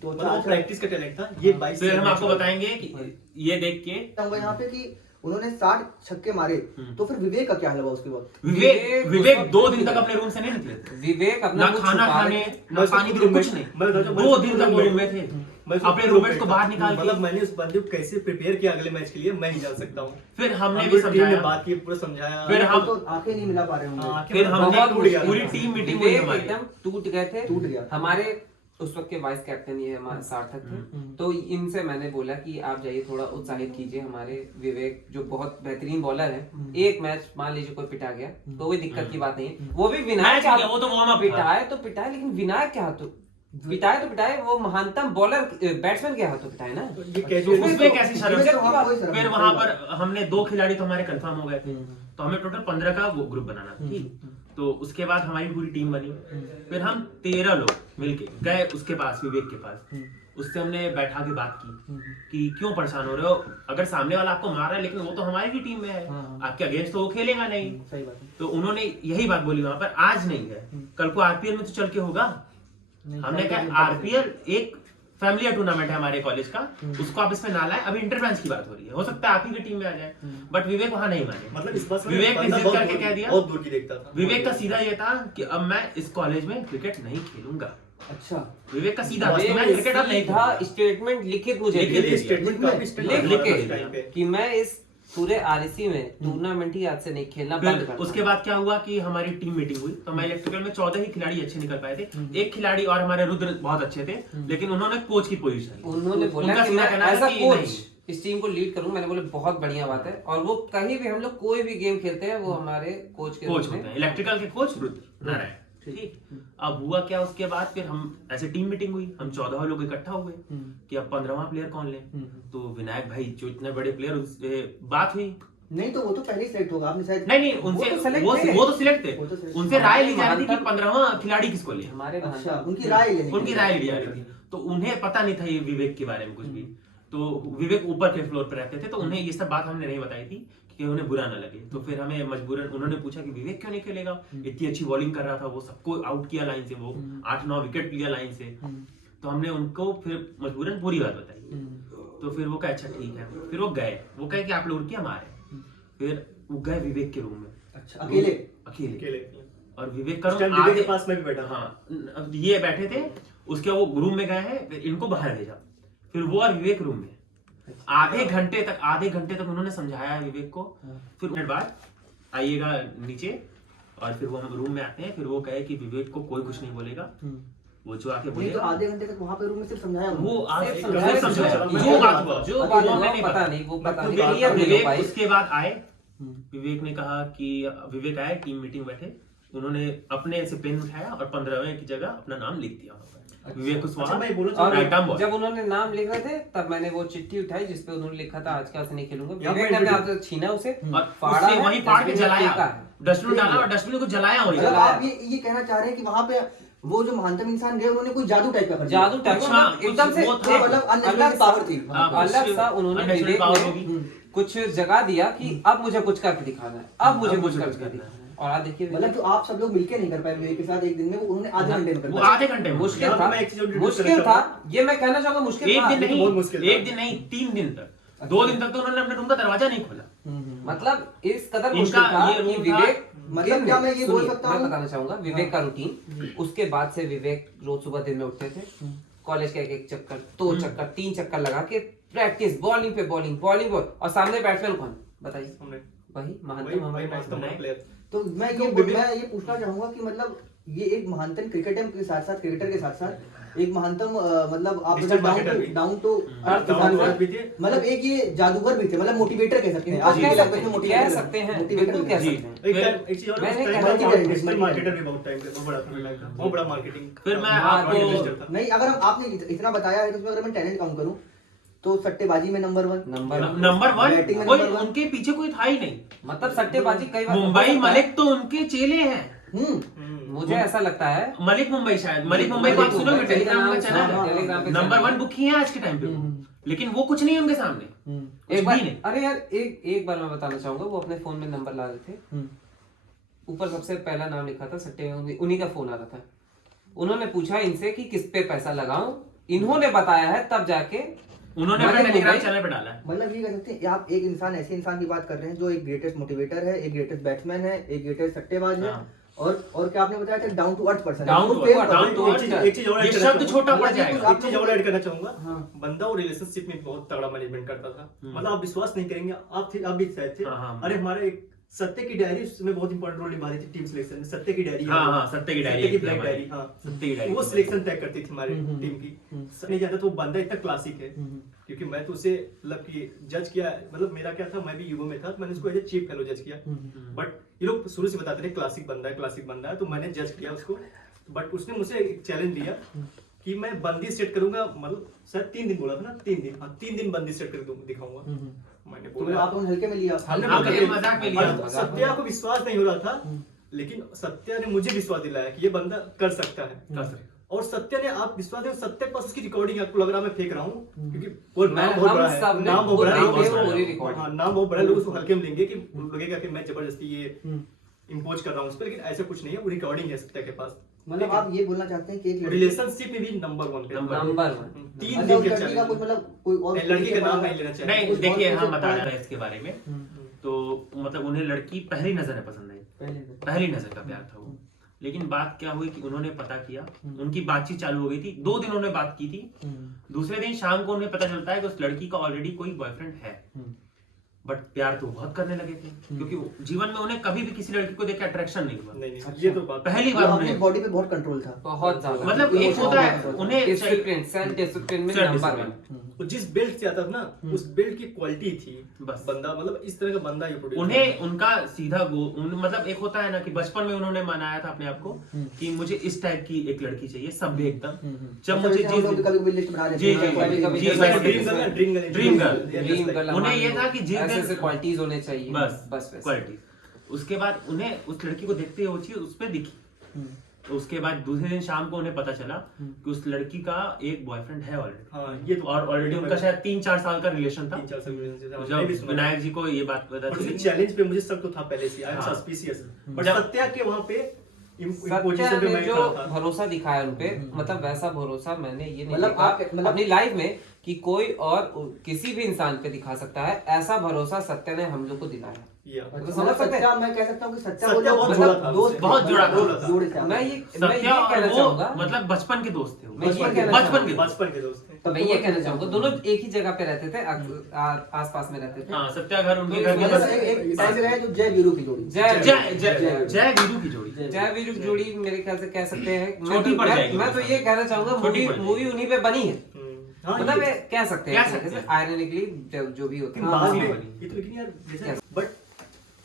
तो मतलब वो प्रैक्टिस का टैलेंट था। ये 22 फिर हम से आपको बताएंगे कि ये देख के कहूंगा यहाँ पे कि उन्होंने 60 छक्के मारे, तो फिर विवेक का क्या हाल हुआ उसके बाद? विवेक 2 दिन तक अपने रूम से नहीं निकले थे, विवेक अपना ना कुछ खाना छुपा खाने, रहे थे। ना पानी पीने, कुछ नहीं। 2 दिन तक वो रूम में थे, अपने रूममेट्स को बाहर निकाल मतलब के। मैंने उस बंदे को कैसे प्रिपेयर किया अगले मैच के लिए मैं ही जान सकता हूँ। फिर हमने हम भी पूरी टीम में समझाया, बात की, पूरा समझाया। फिर हम तो आंखें नहीं मिला पा रहे होंगे। हाँ, फिर हमने बहुत टूट गया। पूरी टीम मीटिंग हुई विवेक हमारी। एकदम टूट गए थे, टूट गया। हमारे उस वक्त के वाइस कैप्टन ये हमारे सार्थक थे, तो इनसे मैंने बोला कि आप जाइए थोड़ा उत्साहित कीजिए हमारे विवेक जो बहुत बेहतरीन बॉलर है। एक मैच मान लीजिए कोई पिटा गया तो कोई दिक्कत की बात नहीं है, वो भी विनायक मैच वो तो वार्म अप था। पिटाए तो पिटाए, लेकिन विनायक के हाथों पिटाए तो पिटाए, वो महानतम बॉलर बैट्समैन के हाथों पिटाए ना। ये तो कैजुअल उसमें कैसी शर्म? इसमें तो हाँ, कोई शर्म फिर नहीं, वहां सही पर बात। हमने 2 खिलाड़ी तो हमारे कंफर्म हो गए थे, तो हमें टोटल 15 का वो ग्रुप बनाना था, ठीक। तो उसके बाद हमारी पूरी टीम बनी, फिर हम 13 लोग मिलके गए उसके पास, विवेक के पास। उससे हमने बैठा के बात की कि क्यों परेशान हो रहे हो, अगर सामने वाला आपको मार रहा है लेकिन वो तो हमारी भी टीम में है, हाँ। आपके अगेंस्ट तो वो खेलेगा नहीं। सही बात है। तो उन्होंने यही बात बोली वहां पर, आज नहीं है कल को आरपीएल में तो चल के होगा। हमने कहा आरपीएल एक फैमिली टूर्नामेंट है हमारे कॉलेज का, उसको आप इसमें ना लाए, अभी इंटर ब्रांच की बात हो रही है, हो सकता है आप ही की टीम में आ जाए। बट विवेक वहां नहीं माने, मतलब इस बात से विवेक ने बंदा जिद बहुत करके दूर- कह दिया। बहुत दूर की देखता था। विवेक का सीधा ये था कि अब मैं इस कॉलेज में क्रिकेट नहीं खेलूंगा। अच्छा विवेक का सीधा मैं क्रिकेटर नहीं था, सीधा स्टेटमेंट लिखित मुझे लिखित दिया। दिया। स्टेटमेंट काफी स्ट्रिक्ट लिख लिख के के टाइम पे। कि मैं इस पूरे आरसी में टूर्नामेंट ही आज से नहीं खेलना बंद फिर करता उसके हूं। बाद क्या हुआ कि हमारी टीम मीटिंग हुई, तो हमारे इलेक्ट्रिकल में 14 ही खिलाड़ी अच्छे निकल पाए थे। एक खिलाड़ी और हमारे रुद्र बहुत अच्छे थे, लेकिन उन्होंने कोच की पोजीशन ली। उन्होंने बोला उनका कि सीधा मैं कहना एज था अ कि कोच नहीं। इस टीम को लीड करूं। मैंने बोला बहुत बढ़िया बात है, और वो कहीं भी हम लोग कोई भी गेम खेलते हैं वो हमारे कोच के कोच रूप होते में हैं, इलेक्ट्रिकल के कोच रुद्र नारायण। ठीक, अब हुआ क्या, उसके बाद फिर हम ऐसे टीम मीटिंग हुई, हम 14 लोग इकट्ठा हुए कि अब 15वां प्लेयर कौन ले। तो विनायक भाई जो इतने बड़े प्लेयर, उससे बात हुई। नहीं तो वो तो पहले सेलेक्ट होगा, आपने शायद नहीं नहीं, उनसे वो तो select वो थे। वो तो सिलेक्ट थे, वो तो select उनसे राय ली जा रही थी कि महानतम- 15वां खिलाड़ी किसको ले। हमारे अच्छा महानतम- उनकी राय लेने के उनकी लिए। राय ली जा रही थी, तो उन्हें पता नहीं था ये विवेक के बारे में कुछ भी। तो विवेक ऊपर के फ्लोर पर रहते थे, तो उन्हें ये सब बात हमने नहीं बताई थी कि उन्हें बुरा ना लगे। तो फिर हमें मजबूरन उन्होंने पूछा कि विवेक क्यों नहीं खेलेगा, इतनी अच्छी बॉलिंग कर रहा था, वो सबको आउट किया लाइन से, वो 8-9 विकेट लिया लाइन से। तो हमने उनको फिर मजबूरन पूरी बात बताई। तो फिर वो कहे अच्छा ठीक है, फिर वो गए, वो कहे कि आप लोग रुकिए, हम आ रहे हैं। फिर वो गए विवेक के रूम में, अच्छा अकेले अकेले, अकेले और विवेक का उस टाइम रूम विवेक के आधे, पास मैं भी बैठा था। हाँ अब ये बैठे थे, उसके वो रूम में गए हैं, फिर इनको बाहर भेजा, फिर वो और विवेक रूम में आधे घंटे तक उन्होंने समझाया विवेक को। फिर मिनट बाद आइएगा नीचे, और फिर वो हम रूम में आते हैं। फिर वो कहे कि विवेक को कोई कुछ नहीं बोलेगा, वो जो आके नहीं तो बोलेगा आधे घंटे तक वहां पे रूम में सिर्फ समझाया वो उन्होंने। आज सिर्फ सिर्फ समझाया समझाया। जो बात हुआ, जो वो बात हमें हुआ नहीं पता नहीं, वो पता नहीं विवेक- क्लियर नहीं हो विवेक पाई। उसके बाद आए, विवेक ने कहा कि विवेक आए, टीम मीटिंग बैठे, उन्होंने अपने से पेन उठाया और 15वें की जगह अपना नाम लिख दिया। विवेक अच्छा कुशवाहा मैं बोलना और चाहूंगा, राइट आर्म बॉल। जब उन्होंने नाम लिख रहे थे तब मैंने वो चिट्ठी उठाई जिसपे उन्होंने लिखा था आज के से नहीं खेलूंगा। यहाँ विवेक पे ने अपने हाथ से छीना उसे, और फाड़ा उससे है, वहीं फाड़ के डस्टबिन में फेंका जलाया, है। डस्टबिन डाला और डस्टबिन को जलाया वहीं। मतलब आप ये कहना चाह रहे हैं कि वहां पे वो जो महानतम इंसान गए उन्होंने कोई जादू टाइप का कर दिया। जादू टाइप कुछ का, हाँ, मतलब एकदम से वो था, मतलब अलग अननेचुरल पावर थी। हाँ, अलग सा उन्होंने unnatural विवेक power ने होगी। कुछ जगा दिया कि अब मुझे कुछ करके दिखाना है, अब मुझे कुछ करके दिखाना है। और आज देखिए मतलब जो आप सब लोग मिलके नहीं कर पाए विवेक के साथ एक दिन में, वो उन्होंने आधे घंटे में कर वो दिया। आधे घंटे में मुश्किल यहाँ था, पे मैं एक चीज और डिस्कस मुश्किल करना था, चाहूंगा। ये मैं कहना चाहूंगा मुश्किल एक था। दिन नहीं, बहुत मुश्किल था। एक दिन नहीं, 3 दिन तक, 2 दिन तक तो उन्होंने अपने रूम का दरवाजा नहीं खोला। मतलब इस कदर इनका मुश्किल था ये कि रूम था। विवेक मतलब क्या मैं ये बोल सकता मैं हूँ? बताना चाहूंगा विवेक का रूटीन। उसके बाद से विवेक रोज सुबह दिन में उठते थे, कॉलेज का एक चक्कर, 2 चक्कर, 3 चक्कर लगा के प्रैक्टिस, बॉलिंग पे बॉलिंग, बॉलिंग बॉल, और सामने बैट्समैन कौन बताइए? हमने वही वही महानतम हमारे मास्टर बैट्समैन। प्लेयर। तो मैं ये पूछना चाहूंगा कि मतलब ये एक महानतम क्रिकेटर के साथ साथ एक महानतम मतलब आप Digital marketer भी। Down to earth Down to earth भी थे। मतलब एक ये जादूगर भी थे, मतलब मोटिवेटर कह सकते हैं। आज कह के सकते लैंग्वेज में हैं, मोटिवेटर कह सकते हैं, मोटिवेटर बिल्कुल कह जी। सकते हैं। एक चीज और मैंने उस कहा time multi-talented, digital multi-talented। Marketer भी बहुत टाइम पे बहुत बड़ा था, बहुत बड़ा मार्केटिंग। फिर मैं आपको- investor था। नहीं, अगर आपने इतना बताया है तो उसमें अगर मैं टैलेंट काउंट करूं तो सट्टेबाजी में नंबर 1, नंबर नंबर 1 Batting में कोई number 1। उनके पीछे कोई था ही नहीं। मतलब सट्टेबाजी कई बार हो मुंबई सकता है। मलिक तो उनके चेले हैं। मुझे ऐसा लगता है मलिक मुंबई, शायद मलिक मुंबई को आप मलिक सुनोगे, मुंबई, टेलीग्राम का टेलीग्राम चैनल टेलीग्राम पे है, नंबर चैनल 1 बुक ही है आज के टाइम पे वो। लेकिन वो कुछ नहीं है उनके सामने, एक कुछ बार, भी नहीं। अरे यार एक बार मैं बताना चाहूंगा, वो अपने फोन में नंबर ला रहे थे, ऊपर सबसे पहला नाम लिखा था सट्टे में, उन्हीं का फोन आ रहा था। उन्होंने पूछा इनसे कि किस पे पैसा लगाऊं, इन्होंने बताया है तब जाके उन्होंने अपने मलिक टेलीग्राम मुंबई- चैनल पे डाला है। मतलब ये कह सकते हैं आप एक इंसान, ऐसे इंसान की बात कर रहे हैं जो एक ग्रेटेस्ट मोटिवेटर है, एक ग्रेटेस्ट बैट्समैन है, एक ग्रेटेस्ट सट्टेबाज है, हाँ। और क्या आपने बताया था, down to earth person. Down to earth, down to earth। एक चीज और ये ऐड करना शब्द चाहूंगा। छोटा पड़ मतलब ये जाएगा। कुछ एक चीज और ऐड करना चाहूंगा, हाँ। बंदा वो रिलेशनशिप में बहुत तगड़ा मैनेजमेंट करता था। मतलब आप विश्वास नहीं करेंगे, आप भी शायद थे। हाँ, हाँ। अरे हमारे एक सत्य की डायरी उसमें बहुत इंपॉर्टेंट रोल निभा रही थी टीम सिलेक्शन में। सत्य की डायरी, हाँ, हाँ, सत्य की डायरी सत्य की थी ब्लैक हमारी। डायरी, हाँ सत्य की डायरी वो थी सिलेक्शन तय करती थी हमारी टीम की। नहीं जानता तो वो बंदा इतना क्लासिक है, क्योंकि मैं तो उसे मतलब कि जज किया, मतलब मेरा क्या था, मैं भी युवा में था, तो मैंने उसको एज ए चीफ फेलो जज किया। बट ये लोग शुरू से बताते थे क्लासिक बंदा है, तो मैंने जज किया उसको। बट उसने मुझे एक चैलेंज दिया कि मैं बंदी सेट करूंगा, मतलब शायद 3 दिन बोला था ना, 3 दिन, हाँ 3 दिन बंदी सेट कर दिखाऊंगा। मैंने तो बोला आप उन हल्के में लिया। हमने हाँ, मजाक ये मजाक में लिया। और सत्या को विश्वास नहीं हो रहा था, लेकिन सत्या ने मुझे विश्वास दिलाया कि ये बंदा कर सकता है। कर सकते। और सत्या ने, आप विश्वास है, सत्या के पास उसकी रिकॉर्डिंग आपको लग रहा है मैं फेंक रहा हूँ, क्योंकि वो नाम हम बहुत बड़ा है, सब ने नाम बहुत खुद बड़ा है, देखी है लोग वो पूरी उसको- recording। हाँ, नाम बहुत बड़ा है, लोग उसको हल्के में लेंगे कि लगेगा कि मैं जबरदस्ती ये इम्पोज कर रहा हूँ उस पर, लेकिन ऐसा कुछ नहीं है, वो रिकॉर्डिंग है सत्या के पास। मतलब आप ये बोलना चाहते हैं कि एक लड़की- रिलेशनशिप में भी नंबर 1 पे नंबर नंबर 1। 3 अच्छा, दिन उस के लड़की का कुछ चैलेंज। मतलब कोई और नहीं, लड़की का नाम नहीं लेना चाहिए। नहीं कुछ देखिए, और हम कुछ बता और- रहे हैं इसके बारे में। तो मतलब उन्हें लड़की पहली नजर में पसंद आई, पहले से। पहली नजर का प्यार था वो। लेकिन बात क्या हुई कि उन्होंने पता किया, उनकी बातचीत चालू हो गई थी, 2 दिन उन्होंने बात की थी। दूसरे दिन शाम को उन्हें पता चलता है कि उस लड़की का ऑलरेडी कोई बॉयफ्रेंड है, बट प्यार तो बहुत करने लगे थे, क्योंकि जीवन में उन्हें कभी भी किसी लड़की को देख के अट्रैक्शन नहीं हुआ। नहीं ये तो बात पहली वो बार अपनी उन्हें बॉडी पे बहुत कंट्रोल था। बहुत ज्यादा मतलब एक होता है उन्हें डिसिप्लिन, सेल्फ डिसिप्लिन में Self नंबर discipline। 1। वो जिस बिल्ड से आता था ना, उस बिल्ड की क्वालिटी थी, बस। बंदा मतलब इस तरह का बंदा ये प्रोड्यूस उन्हें उनका सीधा मतलब एक होता है ना कि बचपन में उन्होंने मनाया था अपने आप को कि मुझे इस टाइप की एक लड़की चाहिए, सभ्य एकदम। जब मुझे कभी लिस्ट बना जी, जी, कभी-कभी जी, जैसे dream girl dream girl. Dream girl उन्हें ये था कि जिस ऐसे दिन- ऐसे क्वालिटीज होने चाहिए, बस बस वैसे। क्वालिटी। उसके बाद उन्हें उस लड़की को देखते ही वो चीज उसमें दिखी। तो उसके बाद दूसरे दिन शाम को उन्हें पता चला कि उस लड़की का एक बॉयफ्रेंड है ऑलरेडी, हाँ ये तो और ऑलरेडी उनका शायद 3-4 साल का रिलेशन था। 3-4 साल में तो मैं भी जब सुना। विनायक जी को ये बात पता और उसी चली, चैलेंज पे मुझे शक तो था पहले से, आई एम हाँ। सस्पिशियस, बट जब- सत्या के वहां पे सत्या पोजीशन पे ने मैं जो खड़ा था। भरोसा दिखाया उनपे, मतलब वैसा भरोसा मैंने ये नहीं मतलब देखा आप- मतलब- अपनी लाइफ में कि कोई और किसी भी इंसान पे दिखा सकता है। ऐसा भरोसा सत्या ने हम लोग को दिलाया। या तो मतलब समझ सकते हैं? सच्चा, मैं कह सकता हूँ कि सच्चा सत्या वो लोग बहुत मतलब जुड़ा था दोस्त उससे। बहुत जुड़ा था। जोड़े थे। मैं ये सत्या और कहना वो चाहूंगा, मतलब बचपन के दोस्त थे वो। मैं ये कहना बचपन के दोस्त। बचपन के दोस्त थे। मैं ये कहना चाहूंगा, दोनों एक ही जगह पे रहते थे, आस पास में रहते थे। हाँ, सत्या घर उनके तो घर के मतलब बस। एक टाइम रहे जो जय वीरू की जोड़ी। जय जय वीरू की जोड़ी। जय वीरू की जोड़ी मेरे ख्याल से कह सकते हैं। छोटी पड़ जाएगी। मैं तो ये कहना चाहूंगा, छोटी मूवी पड़ जाएगी। मूवी उन्हीं पे बनी है, हाँ, मतलब ये- ये कह सकते कह हैं सकते हैं। आयरनिकली जो भी होता लेकिन है। बाद हाँ, में हाँ। ये तो लेकिन यार जैसे Yes. बट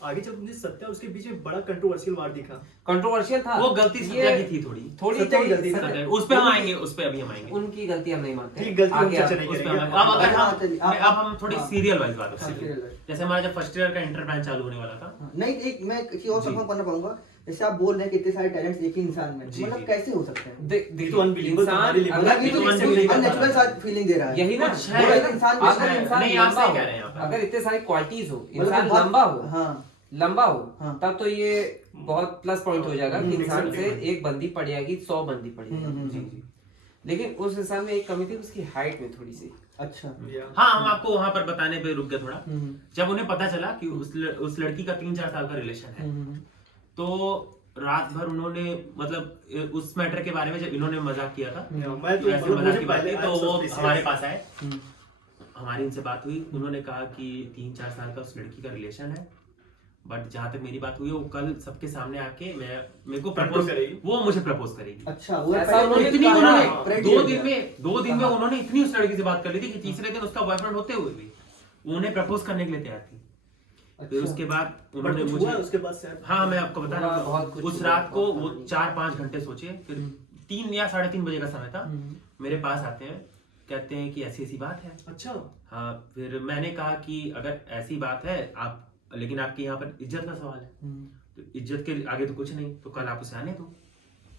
आगे जब मुझे सत्या उसके बीच में बड़ा कंट्रोवर्शियल वार दिखा। कंट्रोवर्शियल था वो गलती सत्या की थी थोड़ी। थोड़ी सत्या की गलती थी। सत्या- उस पे हम आएंगे, उस पे अभी हम आएंगे। उनकी गलती हम नहीं मानते। ठीक, गलती हम आगे चर्चा आप- नहीं उस पे करेंगे। हम अब अगर हाँ, हम चलिए, अब हम थोड़ी हाँ। सीरियल वाइज बात हाँ, करेंगे। serial wise। जैसे हमारा जब फर्स्ट ईयर का इंटर बैच चालू होने वाला था, नहीं, एक मैं किसी और जी। कंफर्म करना पाऊंगा, जैसे आप बोल रहे हैं कि इतने सारे टैलेंट्स एक ही इंसान में, जी, मतलब जी। कैसे हो सकते हैं? ये तो unbelievable तुम्हारे लिए। अगर ये तो ये तो अननेचुरल सा फीलिंग दे रहा है। यही ना, कुछ है। वो अगर इंसान अगर इंसान नहीं, आप लंबा सही कह हो, रहे हैं यहाँ पे। अगर इतने सारी क्वालिटीज हो, मतलब इंसान बहुत- लंबा हो, हाँ, लंबा हो, हाँ। तब तो ये बहुत प्लस पॉइंट हो जाएगा कि इंसान से exactly. एक बंदी पड़ जाएगी, 100 बंदी पड़ जाएगी। जी जी। लेकिन उस इंसान में एक कमी थी, उसकी हाइट में थोड़ी सी। अच्छा। या। हाँ, हम आपको वहां पर बताने पे रुक गए थोड़ा। हम्म, जब उन्हें पता चला कि उस लड़की का 3-4 साल का रिलेशन है, तो रात भर उन्होंने मतलब उस मैटर के बारे में जब इन्होंने मजाक किया था, या, मैं कि तो ऐसे मतलब मजाक मुझे की बात पहले थी, तो I am वो suspicious. हमारे पास आए, हम्म, हमारी इनसे बात हुई। उन्होंने कहा कि 3-4 साल का उस लड़की का रिलेशन है, बट जहां तक मेरी बात हुई है, वो कल सबके सामने आके मेरे को Propose प्रपोज करेगी। वो मुझे प्रपोज करेगी। अच्छा, वो ऐसा पहले उन्होंने इतनी कहा, उन्होंने Friend 2 हो दिन गया। में 2 दिन में हाँ। उन्होंने इतनी उस लड़की से बात कर ली थी कि तीसरे दिन उसका बॉयफ्रेंड होते हुए भी वो उन्हें प्रपोज करने के लिए तैयार थी। फिर अच्छा। उसके बाद बट उन्होंने कुछ मुझे हुआ उसके बाद शायद। हाँ, मैं आपको बता रहा बहुत हूँ, कुछ उस हुआ, रात को बहुत वो कहानी। 4-5 घंटे सोचे, फिर 3 या 3:30 बजे का समय था, हम्म, मेरे पास आते हैं, कहते हैं कि ऐसी ऐसी बात है। अच्छा। हाँ, फिर मैंने कहा कि अगर ऐसी बात है आप, लेकिन आपके यहाँ पर इज्जत का सवाल है, हम्म, तो इज्जत के आगे तो कुछ नहीं, तो कल आप उसे आने दो,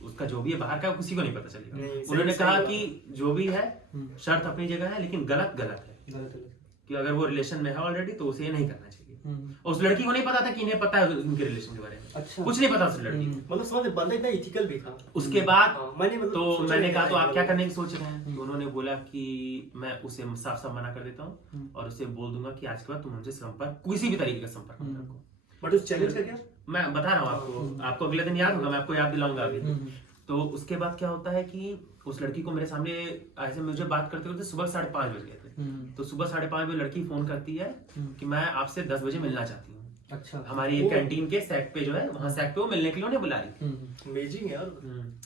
उसका जो भी है बाहर का है, किसी को नहीं पता नहीं, चलेगा। सही- उन्होंने सही कहा बात। कि जो भी है शर्त अपनी जगह है, लेकिन गलत गलत है, गलत है। कि अगर वो रिलेशन में है ऑलरेडी तो उसे ये नहीं करना चाहिए। हम्म, और उस लड़की को नहीं पता था कि इन्हें पता है उनके रिलेशन के बारे में, अच्छा। कुछ नहीं पता उस लड़की को। हम्म, मतलब समझ बंदा इतना इथिकल भी था। उसके बाद हाँ, मैंने मतलब तो सोचा मैंने नहीं कहा तो था आप क्या मतलब। करने की सोच रहे हैं, तो उन्होंने बोला कि मैं उसे साफ साफ मना कर देता हूँ और उसे बोल दूंगा कि आज के बाद तुम हमसे संपर्क, किसी भी तरीके का संपर्क मत रखो। बट उस चैलेंज का क्या? मैं बता रहा हूँ आपको, आपको अगले दिन याद होगा, मैं आपको याद दिलाऊंगा अभी। हम्म, तो उसके बाद क्या होता है कि उस लड़की को मेरे सामने ऐसे मुझे बात करते हुए सुबह 5:30 बज गए थे, हम्म, तो सुबह 5:30 बजे लड़की फोन करती है कि मैं आपसे 10 बजे मिलना चाहती हूँ। अच्छा। हमारी एक कैंटीन के सैक पे जो है, वहाँ सैक पे वो मिलने के लिए उन्हें बुला रही थी। हम्म, अमेजिंग यार।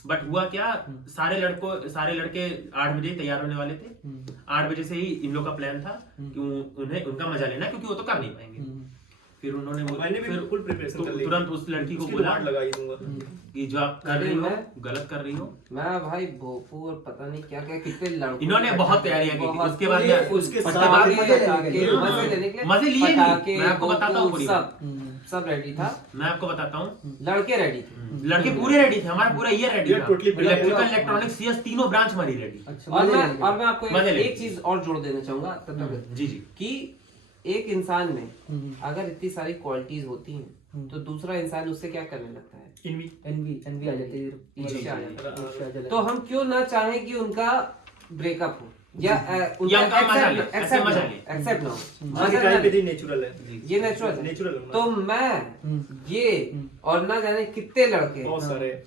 बट हुआ क्या, सारे लड़के 8 बजे तैयार होने वाले थे। 8 बजे से ही इन लोग का प्लान था कि उन्हें उनका मजा लेना, क्योंकि वो तो कर नहीं पाएंगे। हम्म, फिर उन्होंने मैंने भी फुल प्रिपरेशन कर ली। तुरंत उस लड़की को उसकी बोला डिमांड लगा ही दूंगा। कि जो आप कर रही हो गलत कर रही हो। मैं भाई भोपू और पता नहीं क्या क्या कितने लड़कों इन्होंने को बहुत तैयारियां की थी। बहुत उसके बाद पूरे मैं- उसके उसके पटाखे, बाद पटाखे, मजे लेने के लिए मजे लिए नहीं। पटाखे, मैं आपको बताता हूँ भोपू, पूरी सब रेडी था। मैं आपको बताता हूँ, लड़के रेडी थे। लड़के पूरे रेडी थे, हमारा पूरा ये रेडी We are था, totally prepared. Electrical electronics CS तीनों ब्रांच हमारी रेडी। अच्छा, और मजे मैं लेंगे। और मैं आपको मजे लेंगे। एक चीज और जोड़ देना चाहूंगा तब तक जी जी। कि एक इंसान में हम्म, अगर इतनी सारी क्वालिटीज होती हैं तो दूसरा इंसान उससे क्या करने लगता है, इनवी एनवी आ जाती है, ईर्ष्या आ जाती है। ईर्ष्या जलन। तो हम क्यों ना चाहें कि उनका ब्रेकअप हो या या उनका मजा ले, ऐसे मजा ले। एक्सेप्ट ना हो, आज मजा के टाइम पे ना ये नेचुरल है। ये नेचुरल है। नेचुरल तो मैं ये और ना जाने कितने लड़के बहुत सारे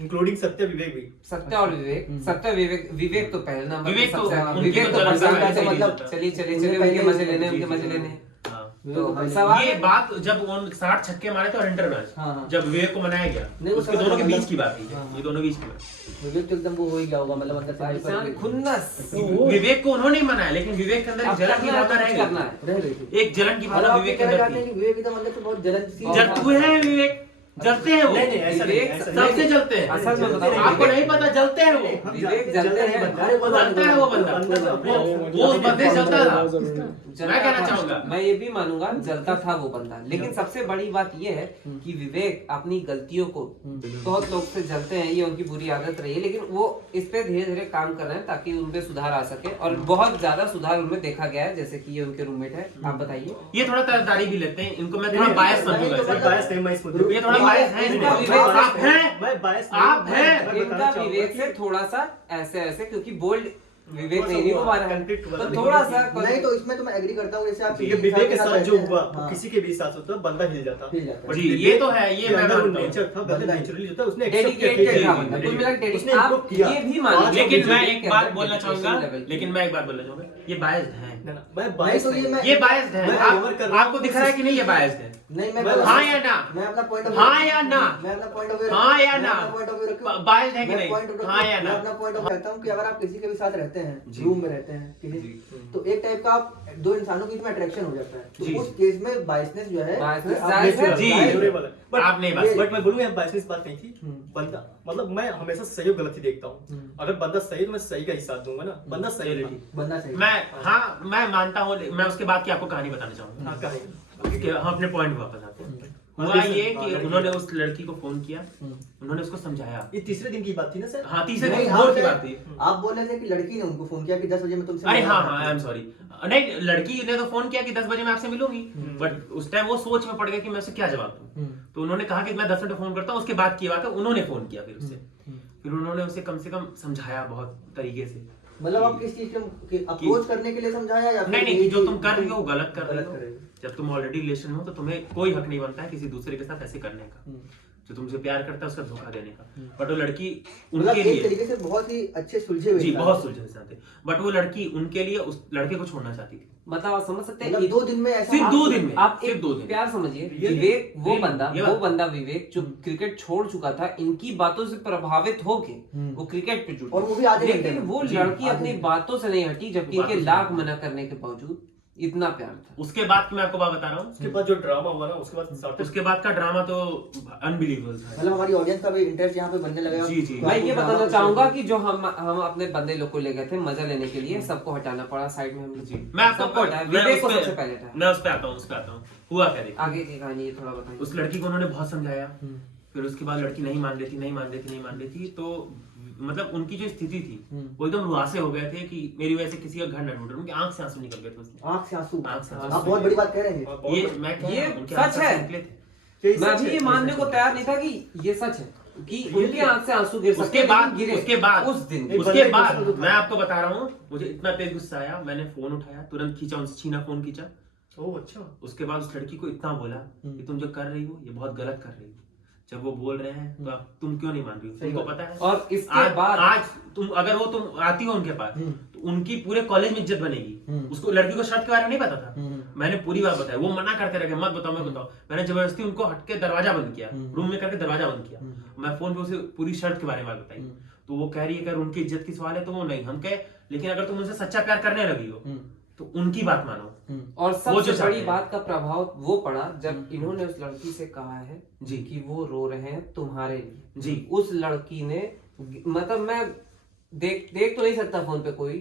इंक्लूडिंग सत्य विवेक भी। सत्य और विवेक, सत्य विवेक, विवेक तो पहले नंबर विवेक तो उनकी विवेक तो तो चलन पसंद से है, वैसे ही मतलब होता है। चलिए चलिए चलिए उनके मजे लेने, उनके मजे लेने। हाँ। तो सवाल ये बात जब उन 60 छक्के मारे थे और इंटर मैच, हाँ। जब विवेक को मनाया गया, नहीं, वो उसके समझ दोनों के मतलब- बीच की बात है हाँ, हाँ। ये दोनों बीच की बात। विवेक तो एकदम वो हो ही गया होगा, मतलब अंदर से परेशान खुन्नस विवेक को उन्होंने ही मनाया, लेकिन विवेक के अंदर एक अब जलन की करना है तो भावना कुछ रह करना गई। है। रह गई थी। एक जलन की मतलब भावना आप विवेक ये के कहना अंदर चाहते हैं थी। कि विवेक एकदम अंदर से बहुत जलन सी जलते हुए हैं विवेक, जलते हैं वो, नहीं नहीं ऐसा नहीं, विवेक ऐसा नहीं, सबसे जलते हैं। असल में बताओ, आपको नहीं पता, जलते हैं वो, हम विवेक जलते जलते नहीं हैं। बंदा। अरे बंदा- जलता है वो बंदा, वो उस बंदे से जलता था। मैं कहना चाहूंगा, मैं ये भी मानूंगा जलता था वो बंदा, लेकिन सबसे बड़ी बात ये है कि विवेक अपनी गलतियों को, बहुत लोग से जलते हैं, ये उनकी बुरी आदत रही है, लेकिन वो इस पे धीरे धीरे काम कर रहे हैं ताकि उनपे सुधार आ सके, और बहुत ज्यादा सुधार उनमें देखा गया है, जैसे कि ये उनके रूममेट है। आप बताइए। ये थोड़ा तरफदारी भी लेते हैं, इनको मैं थोड़ा बायस समझूंगा नहीं, इसे। तो बायस नहीं, मैं इस मुद्दे पे- ये थोड़ा बायस है इनका इसमें। विवेक आप हैं, मैं बायस आप हैं। इनका विवेक से थोड़ा सा ऐसे ऐसे, क्योंकि बोल्ड विवेक नहीं को मारा है, तो थोड़ा सा नहीं, तो इसमें तो मैं एग्री करता हूँ, जैसे आप ये विवेक के साथ जो हुआ वो हाँ, किसी के भी साथ होता बंदा हिल जाता। हिल जाता। But जी, विवेक ये तो है, ये के मैं अंदर वो मानता हूँ। नेचर था, बंदा बंदा नेचुरली होता है, उसने accept किया, डेडिकेटेड था ठीक है, बंदा, कुल मिला के उसने डेडिकेटेड। improve आप किया। ये भी मान लेकिन मैं विवेक एक के बात अंदर बोलना dedication चाहूंगा, level की। लेकिन मैं एक बात बोलना चाहूंगा, ये बायस्ड है, ना, ना, मैं बायस तो ये नहीं। मैं- ये बायस्ड है। मैं आप- favor कर रहा हूँ, आपको दिख रहा है कि नहीं ये बायस्ड है? नहीं, मैं हाँ या ना? मैं अपना पॉइंट हाँ या ना? मैं अपना पॉइंट ऑफ व्यू हाँ या ना? पॉइंट ऑफ व्यू रखूं, बायस्ड है कि मैं नहीं? point of view हाँ या रखूं, मैं ना? अपना पॉइंट ऑफ कहता हूँ कि अगर आप किसी के भी साथ रहते हैं, जी। रूम में रहते हैं किसी, जी। तो एक टाइप का आप दो इंसानों के बीच में अट्रैक्शन हो जाता है, जी। तो उस केस में बायसनेस जो है Biasness आप जायज है। जी। बट आप नहीं बात- बट मैं बोलूँ यहाँ बायस बात नहीं थी। बंदा मतलब मैं हमेशा सही और गलती देखता हूँ। अगर बंदा सही है तो मैं सही का ही साथ दूंगा ना, बंदा सही चलिए था। ठीक। बनना चाहिए। मैं मानता हूँ, मैं उसके बाद की आपको कहानी बताना चाहूंगा। हाँ कहेंगे। कि हम अपने पॉइंट पे वापस आते हैं। हाँ, हुआ देखिए, ये हाँ, कि लड़की उन्होंने को। उस लड़की को फोन किया, उन्होंने उसको समझाया। ये तीसरे दिन की बात थी ना सर? हाँ, तीसरे नहीं, दिन भोर की आपने- बात थी। आप बोल रहे थे कि लड़की ने उनको फोन किया कि 10 बजे मैं तुमसे अरे मिलना हाँ चाहती हाँ, आई एम सॉरी। नहीं, लड़की ने तो फोन किया कि 10 बजे मैं आपसे मिलूंगी, बट उस टाइम वो सोच में पड़ गया कि मैं उसे क्या जवाब दूं। तो उन्होंने कहा कि मैं 10 मिनट फोन करता हूँ, उसके बाद की बात है, उन्होंने फोन किया फिर उससे, फिर उन्होंने उसे कम से कम समझाया बहुत तरीके से। मतलब आप किस चीज के अप्रोच करने के लिए समझाया या फिर नहीं नहीं, ये कि जो कि तुम कर रही हो वो गलत कर गलत रही हो। जब तुम ऑलरेडी रिलेशन में हो तो तुम्हें कोई हक नहीं बनता है किसी दूसरे के साथ ऐसे करने का। जो तुमसे प्यार करता है उसका धोखा देने का। बट वो लड़की मतलब उनके एक लिए, तरीके से बहुत ही अच्छे सुलझे हुए जी इंसान बहुत थे। सुलझे इंसान थे, बट वो लड़की उनके लिए उस लड़के को छोड़ना चाहती थी। मतलब आप समझ सकते हैं मतलब 2 दिन में ऐसा सिर्फ आप- 2 दिन में, आप सिर्फ एक 2 दिन। प्यार समझिए, ये- विवेक वो ये- बंदा ये वो बात- बंदा विवेक जो क्रिकेट छोड़ चुका था, इनकी बातों से प्रभावित होके वो क्रिकेट पे जुट और वो भी आधे घंटे लेकिन में। वो जी, लड़की आधे अपनी घंटे। बातों से नहीं हटी, जबकि बातों इनके से लाख नहीं। मना करने के बावजूद इतना प्यार था। उसके बाद की मैं आपको बात बता रहा हूँ, उसके बाद जो ड्रामा हुआ ना, उसके बाद सार्थक उसके बाद का ड्रामा तो अनबिलीवेबल था। मतलब हमारी ऑडियंस का भी इंटरेस्ट यहाँ पे बनने लगेगा। जी, जी। तो मैं आपको ये ड्रामा बताना पसंद चाहूंगा है। कि जो हम अपने बंदे लोग को ले गए थे मजा लेने के लिए, सबको हटाना पड़ा साइड में हम लोग। जी, मैं आपको सबको हटाया, मैं विवेक को उस पे- सबसे पहले हटाया। मैं उस पे आता हूँ, उस पे आता हूँ। हुआ क्या देखिए, आगे की कहानी ये थोड़ा बताइए। उस लड़की को उन्होंने बहुत समझाया, फिर उसके बाद लड़की नहीं मान रही थी, तो मतलब उनकी जो स्थिति थी वो एकदम रुआसे हो गए थे कि मेरी वजह से किसी का घर न टूटे। उनकी आंख से आंसू निकल गए थे उसमें। आंख से आंसू। आंख से आंसू। आप बहुत बड़ी बात कह रहे हैं। ये मैं कह रहा हूँ, उनके आंख सच से है। आंसू निकले थे। मैं अभी ये मानने को तैयार नहीं था कि ये सच है कि उनके आंख से आंसू गिर सकते उसके हैं, बाद लेकिन गिरे उसके बाद उस दिन। एक उसके बंदे को बाद समझो था। मैं आपको बता रहा हूँ, मुझे इतना तेज गुस्सा आया, मैंने फोन उठाया, तुरंत खींचा, उनसे छीना, फोन खींचा। ओह अच्छा। उसके बाद उस लड़की को इतना बोला कि तुम जो कर रही हो ये बहुत गलत कर रही हो। जब वो बोल रहे हैं तो आप तुम क्यों नहीं मान रही हो? सही तुमको बात। पता है और इसके बाद आज तुम अगर वो तुम आती हो उनके पास तो उनकी पूरे कॉलेज में इज्जत बनेगी। उसको लड़की को शर्त के बारे में नहीं पता था। मैंने पूरी बात बताई, वो मना करते रहे मत बताओ मत बताओ। मैंने जबरदस्ती उनको हट के दरवाजा बंद किया, रूम में करके दरवाजा बंद किया। मैं फोन पे उसे पूरी शर्त के बारे में बताई, तो वो कह रही है अगर उनकी इज्जत की सवाल है तो वो नहीं। हम कहे लेकिन अगर तुम उनसे सच्चा प्यार करने लगी हो तो उनकी बात मानो। और वो सबसे जो चाहते बड़ी हैं। बात का प्रभाव वो पड़ा जब इन्होंने उस लड़की से कहा है जी। कि वो रो रहे हैं तुम्हारे लिए। जी। उस लड़की ने, मतलब मैं देख तो नहीं सकता फोन पे कोई,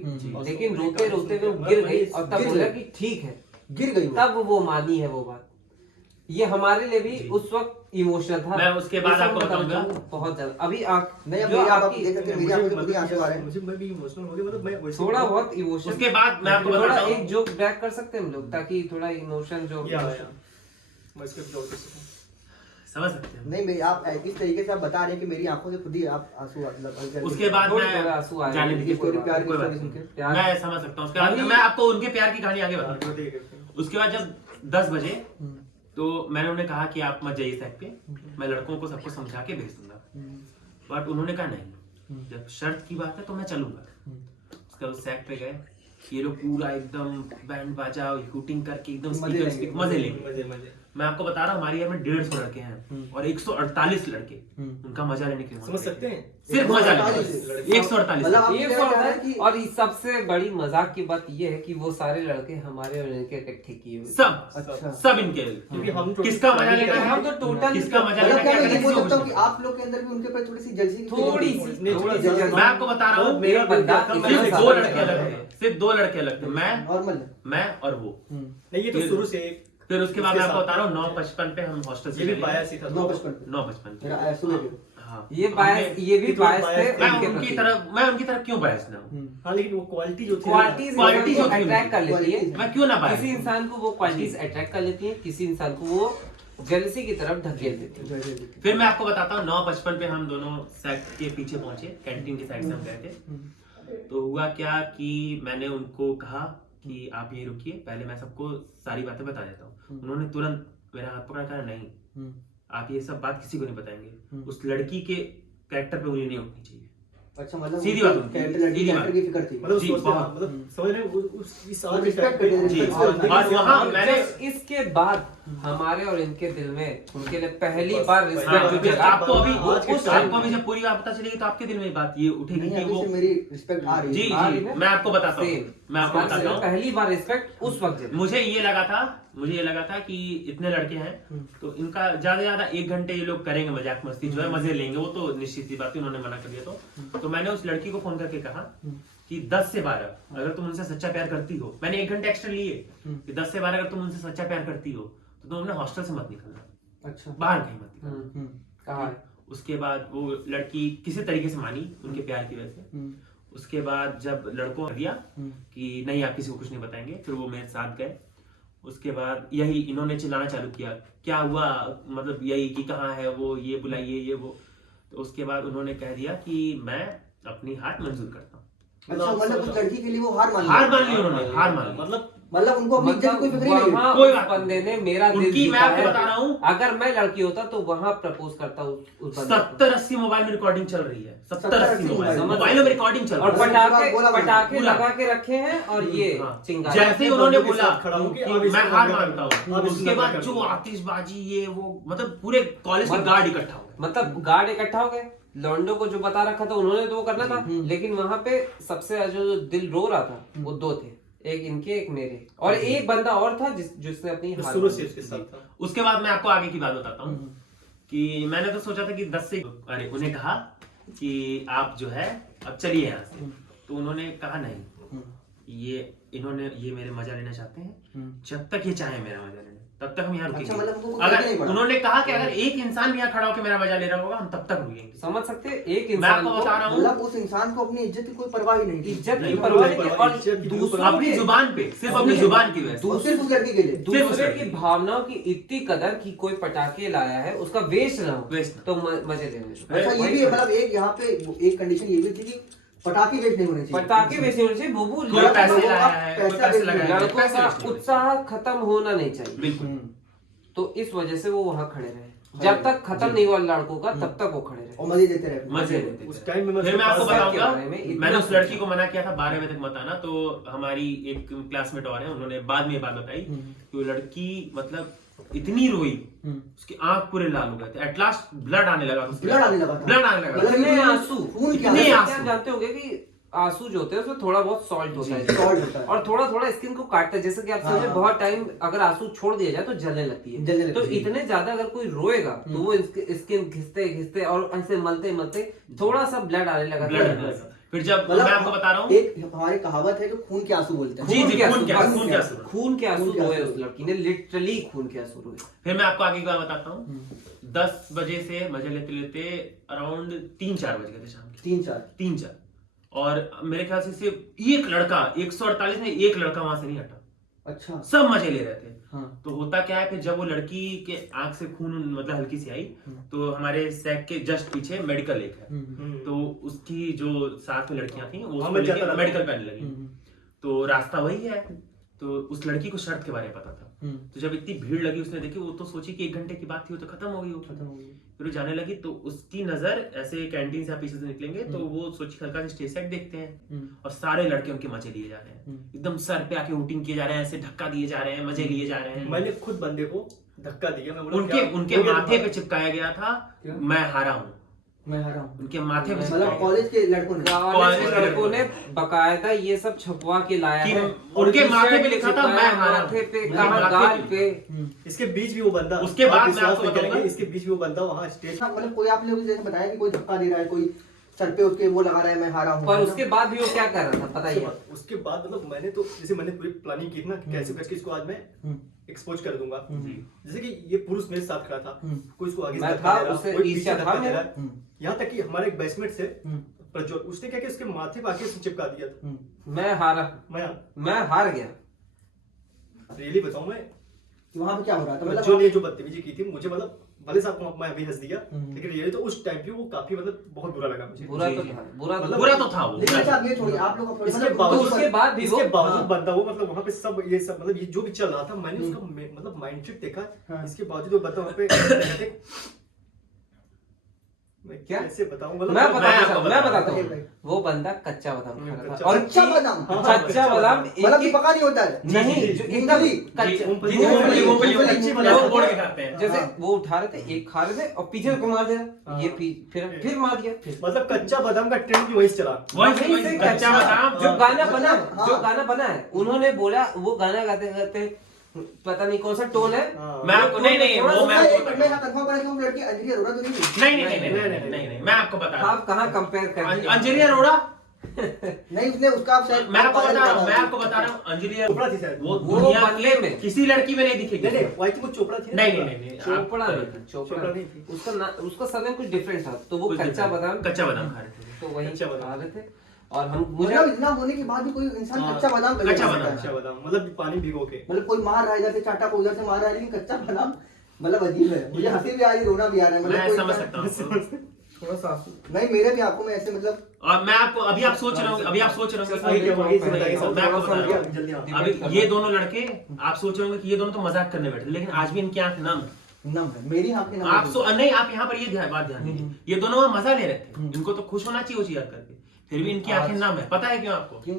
लेकिन रोते रोते वो गिर गई और तब गिर बोला गई। कि ठीक है, गिर गई वो। तब वो मानी है वो बात। ये हमारे लिए भी जी। उस वक्त इमोशनल था। मैं उसके बाद ये सब आपको बताना बताऊंगा। चाहूंगा, बहुत ज्यादा। अभी आंख नहीं, अब जो मेरी आप आपकी- देख सकते हैं, मेरी आंखों से खुद ही आंसू आ रहे हैं। मुझे मैं भी इमोशनल हो गया, मतलब मैं वैसे थोड़ा बहुत इमोशन। उसके बाद मैं आपको थोड़ा बताता हूँ, एक जोक बैक कर सकते हैं हम लोग, ताकि थोड़ा इमोशन जो या मैं इसके जवाब दे सकता हूँ। समझ सकते हैं। नहीं मेरी आप इस तरीके से आप बता रहे हैं कि मेरी आंखों से खुद ही आप आंसू मतलब उसके बाद थोड़े मैं थोड़े आंसू आए। जाने दीजिए, स्टोरी कोई प्यार की बात स्टोरी नहीं। सुन के प्यार- मैं समझ सकता हूँ उसके बाद अभी- मैं आपको उनके प्यार की कहानी आगे बताता हाँ, तो देख हूँ। उसके बाद जब 10 बजे तो मैंने उन्हें कहा कि आप मत जाइए सैक पे, मैं लड़कों को सबको समझा के भेज दूंगा। बट उन्होंने कहा नहीं, जब शर्त की बात है तो मैं चलूंगा। उसके बाद सेट पे गए, ये लोग पूरा एकदम बैंड बाजा शूटिंग करके एकदम मजे लेंगे। मजे मैं आपको बता रहा हूँ, हमारी यार में 150 लड़के हैं और 148 लड़के उनका मजा लेने के लिए समझ सकते हैं। सिर्फ मजा लेने 148। मतलब आप ये क्या कह रहे हैं कि और सबसे बड़ी मजाक की बात ये है कि वो सारे लड़के हमारे और इनके इकट्ठे किए हुए। सब अच्छा। सब इनके, क्योंकि हम किसका मजा लेना है, हम तो टोटल किसका मजा मतलब लेना क्या है, मैं ये किसी बोल को सकता हूँ कुछ कि आप लोग के अंदर भी उनके प्रति थोड़ी सी जल्दी थोड़ी सी मैं आपको बता रहा हूँ, मेरा बंदा सिर्फ दो लड़के अलग थे, सिर्फ 2 लड़के अलग थे, नॉर्मल मैं और वो। नहीं, ये तो शुरू से फिर उसके बाद मैं आपको बता रहा हूँ 9:55 पे हम हॉस्टल से ये भी चले। बायस ही था। 9:55 पे। मेरा सुबह के हाँ, ये बायस, ये भी बायस थे मैं उनके उनकी प्रति। मैं उनकी तरफ क्यों बायस ना हूँ? हाँ, लेकिन वो क्वालिटी जो थी क्वालिटीज क्वालिटी जो थी अट्रैक्ट कर लेती है। मैं क्यों ना बायस? किसी इंसान को वो क्वालिटीज अट्रैक्ट कर लेती है, किसी इंसान को वो जेलसी की तरफ ढकेल देती है। फिर मैं आपको बताता हूँ 9:55 पे हम दोनों सेट के पीछे पहुंचे, कैंटीन के साइड से हम गए थे। तो हुआ क्या कि मैंने उनको कहा कि आप यहीं रुकिए, पहले मैं सबको सारी बातें बता देता हूँ। उन्होंने तुरंत मेरा हाथ पकड़ा, कहा नहीं आप ये सब बात किसी को नहीं बताएंगे, उस लड़की के कैरेक्टर पे उंगली नहीं उठनी चाहिए। अच्छा, मतलब सीधी बात उनकी, सीधी बात। की फिक्र थी। मतलब जी, सोचते बहुत। मतलब समझ रहे हो इस वो आदमी के respect पे- करते हैं, जी, respect और करते हैं। वहाँ मैंने Just इसके बाद हमारे और इनके दिल में उनके लिए पहली बार हाँ, रिस्पेक्ट जो फिर जगा, आपको अभी आज के उस टाइम आपको में- अभी जब पूरी बात पता चलेगी तो आपके दिल में ये बात ये उठेगी नहीं, कि अभी वो से मेरी रिस्पेक्ट आ रही जी है। आ रही जी है? मैं आपको बताता हूँ, Same. मैं आपको हमारे बताता हूँ। पहली बार रिस्पेक्ट उस वक्त जगा। मुझे ये लगा था कि इतने लड़के हैं तो इनका ज्यादा से ज्यादा 1 घंटे ये लोग करेंगे मजाक मस्ती, जो है मजे लेंगे, वो तो निश्चित सी बात है, उन्होंने मना कर दिया। तो मैंने उस लड़की को फोन करके कहा कि 10 से 12 अगर तुम उनसे सच्चा प्यार करती हो, मैंने 1 घंटे एक्स्ट्रा लिए कि 10 से 12 अगर तुम उनसे सच्चा प्यार करती हो तो तुम अपने हॉस्टल से मत निकलना, अच्छा। बाहर कहीं मत निकलना। कहा है। उसके बाद वो लड़की किसी तरीके से मानी उनके प्यार की वजह से। उसके बाद जब लड़कों ने दिया कि नहीं आप किसी को कुछ नहीं बताएंगे, फिर वो मेरे साथ गए। उसके बाद यही इन्होंने चिल्लाना चालू किया, क्या हुआ, मतलब यही कि कहाँ है वो, ये बुलाइए ये वो। तो उसके बाद उन्होंने कह दिया कि मैं अपनी हार मंजूर करता हूँ। अच्छा, मतलब उस लड़की के लिए वो हार मान हार मान ली उन्होंने, हार मान ली। मतलब उनको अपनी इज्जत की कोई फिक्र ही नहीं है। वहाँ कोई उस बात बंदे ने मेरा दिल उनकी मैं जीता आपको है। बता रहा हूँ, अगर मैं लड़की होता तो वहाँ प्रपोज करता उस बंदे को। 70-80 मोबाइल में रिकॉर्डिंग चल रही है, 70-80 मोबाइल। मोबाइलों में रिकॉर्डिंग चल और रही है। पटाखे बोला मैंने, पटाखे बोला। लगा के रखे हैं और ये हाँ। चिंगारी। जैसे ही उन्होंने बंदूक के बोला साथ खड़ा हूँ कि कि अब इसको मैं हार नंगा कर मानता दो, हूँ, अब इसको उसके नंगा बाद कर जो दो। आतिशबाजी ये वो, मतलब पूरे कॉलेज के मतलब- गार्ड इकट्ठा हो गए। मतलब गार्ड इकट्ठा हो गए, लॉन्डो को जो बता रखा था उन्होंने तो वो करना था, लेकिन वहां पे सबसे ज्यादा जो दिल रो रहा था वो 2 थे, एक इनके एक मेरे, और एक बंदा और था जिसने अपनी हार शुरू से मानी। उसके साथ था। उसके बाद मैं आपको आगे की बात बताता हूँ कि मैंने तो सोचा था कि 10 से अरे उन्हें कहा कि आप जो है अब चलिए यहाँ से। तो उन्होंने कहा नहीं, ये मेरे मजा लेना चाहते हैं, जब तक ये चाहे मेरा मजा लेना तब तक हम यहाँ अच्छा, रुकेंगे। मतलब उनको कोई फर्क नहीं अगर पड़ा। उन्होंने कहा कि अगर एक इंसान भी यहाँ खड़ा होकर मेरा मजा ले रहा होगा हम तब तक रुकेंगे। समझ सकते हैं? एक मैं इंसान आपको को बता रहा हूँ, मतलब उस इंसान को अपनी इज्जत की कोई परवाह ही नहीं थी। इज्जत की नहीं, परवाह नहीं कोई की, परवाह और नहीं, इज्जत की दूसरों अपनी के- जुबान पे, सिर्फ अपनी जुबान की वजह से। और सिर्फ उस लड़की के लिए। दूसरे की भावनाओं की इतनी कदर कि कोई पटाखे लाया है उसका वेस्ट ना हो, वेस्ट ना। तो मजे लेने दो। अच्छा, ये भी है, मतलब एक यहाँ पे एक कंडीशन ये भी थी कि पटाखे वेस्ट नहीं होने चाहिए। पटाखे वेस्ट नहीं होने चाहिए, बुबू। कोई लड़कों पैसे को लाया आप है, कोई पैसा पैसे दे- लगाया है, लड़कों पैसे का वेस्ट नहीं होने उत्साह खत्म होना नहीं चाहिए, चाहिए। बिल्कुल। तो इस वजह से वो वहां खड़े रहे। जब तक खत्म नहीं हुआ लड़कों का तब तक वो खड़े रहे। और मजे देते रहे। मजे लेते थे। उस टाइम में फिर मैं आपको पास के बताऊंगा, बारे में इतना मैंने उस सोचा। लड़की को मना किया था 12 बजे तक मत आना, तो हमारी एक क्लासमेट और है, उन्होंने बाद में ये बात बताई कि वो लड़की मतलब इतनी रोई, उसकी आंख पूरे लाल हो गए थे, एट लास्ट ब्लड आने लगा उसके। ब्लड आने लगा था। ब्लड आने लगा। मतलब इतने आंसू, खून क्या इतने है? आंसू। आप जानते होंगे कि आंसू जो होते हैं उसमें थोड़ा बहुत सॉल्ट होता है, सॉल्ट होता है। और थोड़ा थोड़ा स्किन को काटता है, जैसे कि आप समझे हाँ। बहुत टाइम अगर आंसू छोड़ दिया जाए तो जलने लगती है। जलने तो लगती है। इतने ज्यादा अगर कोई रोएगा तो वो स्किन घिसते घिसते और ऐसे मलते मलते थोड़ा सा ब्लड आने लगा ब्लड आने था। लगा। फिर जब मतलब मैं आपको बता रहा हूँ, एक हमारी कहावत है जो खून के आंसू बोलते हैं। जी, खून के आंसू, खून के आंसू, खून के आंसू। खून के आंसू खून के रोए आंसू। उस लड़की ने, लिटरली खून के आंसू रोए। फिर मैं आपको आगे की बात बताता हूँ। 10 बजे से मजे लेते लेते अराउंड 3-4 बज गए थे शाम के, 3-4। और मेरे ख्याल से सिर्फ एक लड़का 148 में एक लड़का वहां से नहीं हटा, अच्छा। सब मजे ले रहे थे। हाँ। तो होता क्या है, फिर जब वो लड़की के आंख से खून मतलब हल्की सी आई, तो हमारे सैक के जस्ट पीछे मेडिकल एक है, तो उसकी जो साथ में लड़कियां थी वो हाँ, उसको मैं लेके जाता रहता मेडिकल हूँ। पहनने लगी। तो रास्ता वही है, तो उस लड़की को शर्त के बारे में पता था। तो जब इतनी भीड़ लगी उसने देखी, वो तो सोची कि 1 घंटे की बात थी, वो तो खत्म हो गई, वो खत्म हो गई। फिर वो जाने लगी तो उसकी नजर ऐसे कैंटीन से आप पीछे से निकलेंगे तो वो सोची हल्का सा स्टेज सेट देखते हैं और सारे लड़के उनके मजे लिए जा रहे हैं, एकदम सर पे आके हुटिंग किए जा रहे हैं, ऐसे धक्का दिए जा रहे हैं, मजे लिए जा रहे हैं। मैंने खुद बंदे को धक्का दिया, मैं बोला उनके क्या- उनके हो गया माथे तुम्हारा? पे चिपकाया गया था क्या? मैं हारा हूँ, मैं हारा हूँ, उनके माथे पे मतलब चिपकाया गया। कॉलेज के लड़कों ने। कॉलेज के लड़कों ने बकायदा ये सब छपवा के लाया कि है। उनके और माथे पे टी-शर्ट लिखा था, चिपकाया मैं हारा हूं। माथे पे, उनके कहाँ माथे गाल पे। पे। इसके बीच भी वो बंदा, उसके बाद आप मैं विश्वास आपको नहीं करेंगे, बताऊंगा। इसके बीच भी वो बंदा वहाँ स्टेज हाँ, मतलब कोई आपने जैसे बताया कि कोई धक्का दे रहा है, कोई सर पे उसके वो लगा रहा है मैं हारा हूँ, पर है ना? उसके बाद भी वो क्या कर रहा था बताइए। उसके बाद मतलब मैंने तो जैसे मैंने पूरी प्लानिंग की थी ना कि कैसे करके इसको आज मैं एक्सपोज कर दूंगा। जैसे कि ये पुरुष मेरे साथ खड़ा था, कोई इसको आगे से मैं धक्का था, दे रहा, उसे कोई पीछे ईर्ष्या था धक्का दे मेरा। रहा है। यहाँ तक कि हमारे एक बैचमेट से प्रज्वल, उसने क्या किया, उसके माथे पे आके उसने चिपका दिया था। मैं हारा, मैं हार गया। रियली बताऊं मैं, कि वहाँ पे क्या हो रहा था, प्रज्वल मतलब ने जो बदतमीजी की थी मुझे, मतलब भले से आपको मैं अभी हंस दिया, लेकिन रियली तो उस टाइम पे वो काफी मतलब बहुत बुरा लगा मुझे। बुरा जी, तो जी। था, बुरा तो बुरा तो था वो। लेकिन अच्छा आप ये छोड़िए, आप लोग इसके मतलब बावजूद उसके बाद भी वो- इसके बावजूद हाँ। बंदा वो मतलब वहाँ पे सब ये सब मतलब ये जो भी चल रहा था, मैंने उसका मतलब माइंडसेट देखा। हाँ। इसके बावजूद वो बंदा वहाँ पे मैं क्या? कैसे बताऊं, मैं मतलब बताता बताइए हूँ, भाई। वो बंदा कच्चा बादाम खा रहा कच्चा था। और कच्चा बादाम? कच्चा बादाम मतलब कि एक- पका नहीं होता है? नहीं, जी, जो जी, एकदम जी, कच्चा। मूंगफली, मूंगफली, मूंगफली, कच्ची वो बादाम। बोल के खाते हैं। जैसे हाँ। वो उठा रहे थे, एक खा रहे थे और पीछे को मार दिया, हाँ। ये फिर मार दिया, फिर मतलब कच्चा बादाम का ट्रेंड भी वही से चला। वही से कच्चा बादाम जो गाना बना है, हाँ। जो गाना बना है, उन्होंने बोला वो गाना गाते गाते पता नहीं कौन सा टोन है। हाँ। मैं आपको नहीं नहीं वो मैं आपको बता मैं रहा कंफर्म करा कि वो लड़की अंजलि अरोड़ा तो नहीं थी? हूं। नहीं नहीं नहीं नहीं नहीं नहीं मैं आपको बता रहा आप कहाँ कंपेयर कर हूं। अंजलि अरोड़ा नहीं, उसने उसका शायद मैं आपको बता रहा हूँ, मैं आपको बता रहा हूँ अंजलि चोपड़ा थी शायद। वो वो दुनिया बदले की में। किसी लड़की में नहीं दिखेगी। नहीं नहीं, आई थिंक वो चोपड़ा थी ना? नहीं नहीं नहीं चोपड़ा नहीं था, चोपड़ा चोपड़ा नहीं थी। उसका सरनेम कुछ डिफरेंट था, तो वो कुछ कच्चा different। बादाम कच्चा बादाम खा रहे थे। तो वही कच्चा बादाम। खा रहे थे। और हम मुझे मतलब इतना होने के बाद भी कोई इंसान हाँ, कच्चा बादाम कैसे कच्चा खा बादाम, सकता कच्चा है? बादाम मतलब पानी भिगो के। मतलब कोई मार रहा है इधर से चाटा को उधर से मार रहा है, लेकिन कच्चा बादाम मतलब अजीब है। मुझे हंसी भी आ रही, रोना भी आ रहा है। मतलब मैं कोई समझ इंसान- सकता हूँ। थोड़ा सा नहीं, मेरे भी आंखों में ऐसे मतलब और मैं आपको अभी आप सोच रहे हो अभी आप सोच रहे वही होंगे क्या वही से बताइए सब। मैं आपको बता रहा हूँ जल्दी। हाँ। अभी ये दोनों लड़के आप सोच रहे होंगे कि ये दोनों तो मजाक करने बैठे, लेकिन आज भी इनकी आंख नम है। नम है, मेरी आंखें नम आप है। नहीं, आप यहाँ पर ये बात ध्यान दीजिए, ये दोनों मजा ले रहे थे, इनको तो खुश होना चाहिए वो चीज करके, फिर भी इनकी आंखें नम है। पता है क्यों आपको? क्यों?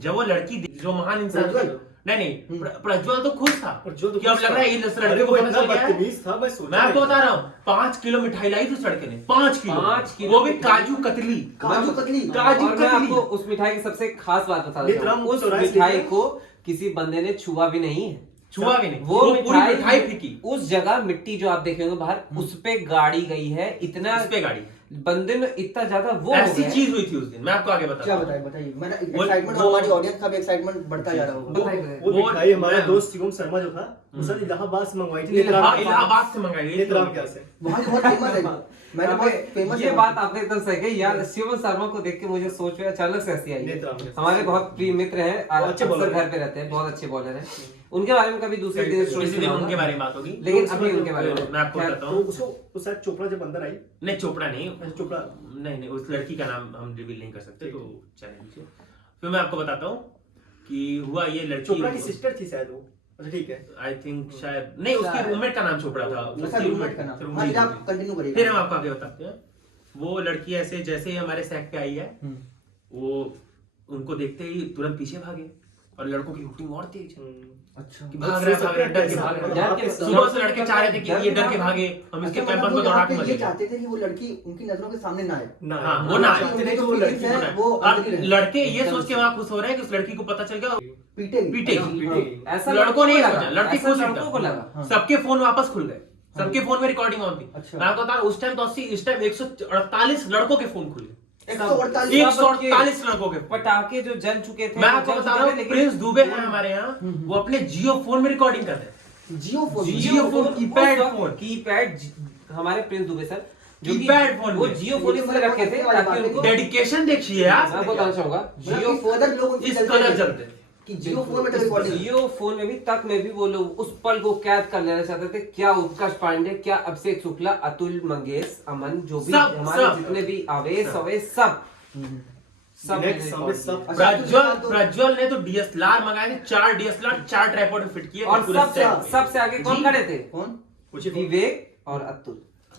जब वो लड़की जो महान इंसान थी, प्रज्वल? नहीं प्रज्वल तो खुश था प्रज्वल तो कि अब खुश लग था। रहा है इस अरे लड़के को वो पता इतना चल गया है। बदतमीज था, मैं सोचा मैं आपको नहीं। बता रहा हूँ 5 किलो मिठाई लाई थी उस लड़के ने, 5 किलो 5 किलो वो भी काजू कतली। काजू कतली? काजू और मैं कतली। आपको उस मिठाई की सबसे खास बात बताना नेत्राम चाहूंगा, उस चौराहे से मिठाई लेकर- को किसी बंदे ने छुआ भी नहीं है। छुआ भी नहीं, वो पूरी मिठाई फेंकी। उस जगह मिट्टी जो आप देखेंगे बाहर, उस पे गाड़ी गई है। इतना इस पे गाड़ी बंदे में इतना ज्यादा वो हो ऐसी गया है। चीज हुई थी उस दिन, मैं आपको आगे क्या बता बताइए बताइए, मेरा वो- एक्साइटमेंट, वो- हमारी ऑडियंस का भी एक्साइटमेंट बढ़ता जा रहा होगा। बताइए। वो वो- मिठाई हमारा मैं- दोस्त शिवम शर्मा जो था, उसने इलाहाबाद से मंगवाई थी। इलाहाबाद से मंगाई नेत्राम क्या से? वहाँ की बहुत फेमस है। मैंने बहुत फेमस ये बात आपने एकदम सही कही यार। शिवम शर्मा को देख के मुझे सोच में अचानक से हंसी आई है। नेत्राम के। हमारे बहुत प्रिय मित्र हैं, बहुत अच्छे अक्सर बॉलर घर हैं। पे रहते हैं, बहुत अच्छे बॉलर हैं। उनके बारे में कभी दूसरे दिन स्टोरी इसी दिन उनके बारे में बात होगी, लेकिन अभी उनके बारे में मैं आपको खैर, बताता तो हूँ। उसको उस शायद चोपड़ा जब अंदर आई, नहीं चोपड़ा नहीं, चोपड़ा नहीं उस लड़की का नाम हम रिवील नहीं कर सकते, ठीक तो है। चैनल नीचे। फिर मैं आपको बताता हूँ कि हुआ ये चोपड़ा की लड़की, सिस्टर थी शायद वो। अच्छा ठीक है। आई थिंक शायद नहीं, उसके शायद। रूममेट का नाम चोपड़ा था। अच्छा, उसकी रूममेट का नाम। हाँ जी, जी, जी, आप जी। कंटिन्यू करिए। फिर हम आपको आगे बताते हैं। वो लड़की ऐसे जैसे ही हमारे सेट पे आई है, वो उनको देखते ही तुरंत पीछे भागे और लड़कों की हुटिंग और तेज अच्छा, कि भाग रहे हैं, डर के भाग रहे हैं। डर के- सुबह से लड़के चाह रहे थे कि ये डर के भागे, हम इसके अच्छा, कैंपस मतलब में वो दौड़ा यहाँ के पे मजे ये लें। चाहते थे कि वो लड़की उनकी नजरों के सामने ना आए। ना हाँ, वो ना आए। चाहते थे कि वो लड़की है, को वो और अंजलि रहे। लड़के ये सोच के वहां खुश हो रहे हैं कि उस लड़की को पता चल गया पीटेगी। पीटेगी। पीटेगी। ऐसा लड़कों ने लगा, सोचा, लड़की ऐसा खुश लड़कों को एकदम। लगा। हाँ। सबके फोन वापस खुल गए, सबके फोन में रिकॉर्डिंग ऑन थी। अच्छा। मैं आपको बता रहा हूं, उस टाइम तो 80, इस टाइम 148 लड़कों के फोन खुले, 148 148 लड़कों के। पटाखे जो जल चुके थे मैं वो आपको जल बता चुके रहा थे, हूँ, लेकिन प्रिंस दुबे हैं हमारे यहाँ, वो अपने जियो फोन में रिकॉर्डिंग कर रहे हैं। जियो फोन। जियो फोन, कीपैड फोन। कीपैड हमारे प्रिंस दुबे सर जो कि कीपैड फोन वो में। जियो फोन इसलिए रखे थे ताकि उनको डेडिकेशन देखिए यार, मैं बताना चाहूंगा जियो जियो फोन अदर लोग उनकी इस चलते कदर थे चलते थे। कि जियो फोन में तो रिकॉर्डिंग। जियो फोन में भी तक में भी वो लोग उस पल को कैद कर लेना चाहते थे। क्या उत्कर्ष पांडे, क्या अभिषेक शुक्ला, अतुल मंगेश, अमन, जो भी सब, हमारे सब। जितने भी आवेश अवेश सब सब नेक्स्ट मैंने सामने record सब किया। प्रज्वल ने तो डीएसएलआर मंगाए थे, 4 डीएसएलआर 4 ट्राइपॉड फिट किए और पूरे सबसे set में। सबसे आगे कौन जी। खड़े थे? कौन? पूछिए विवेक और अतुल।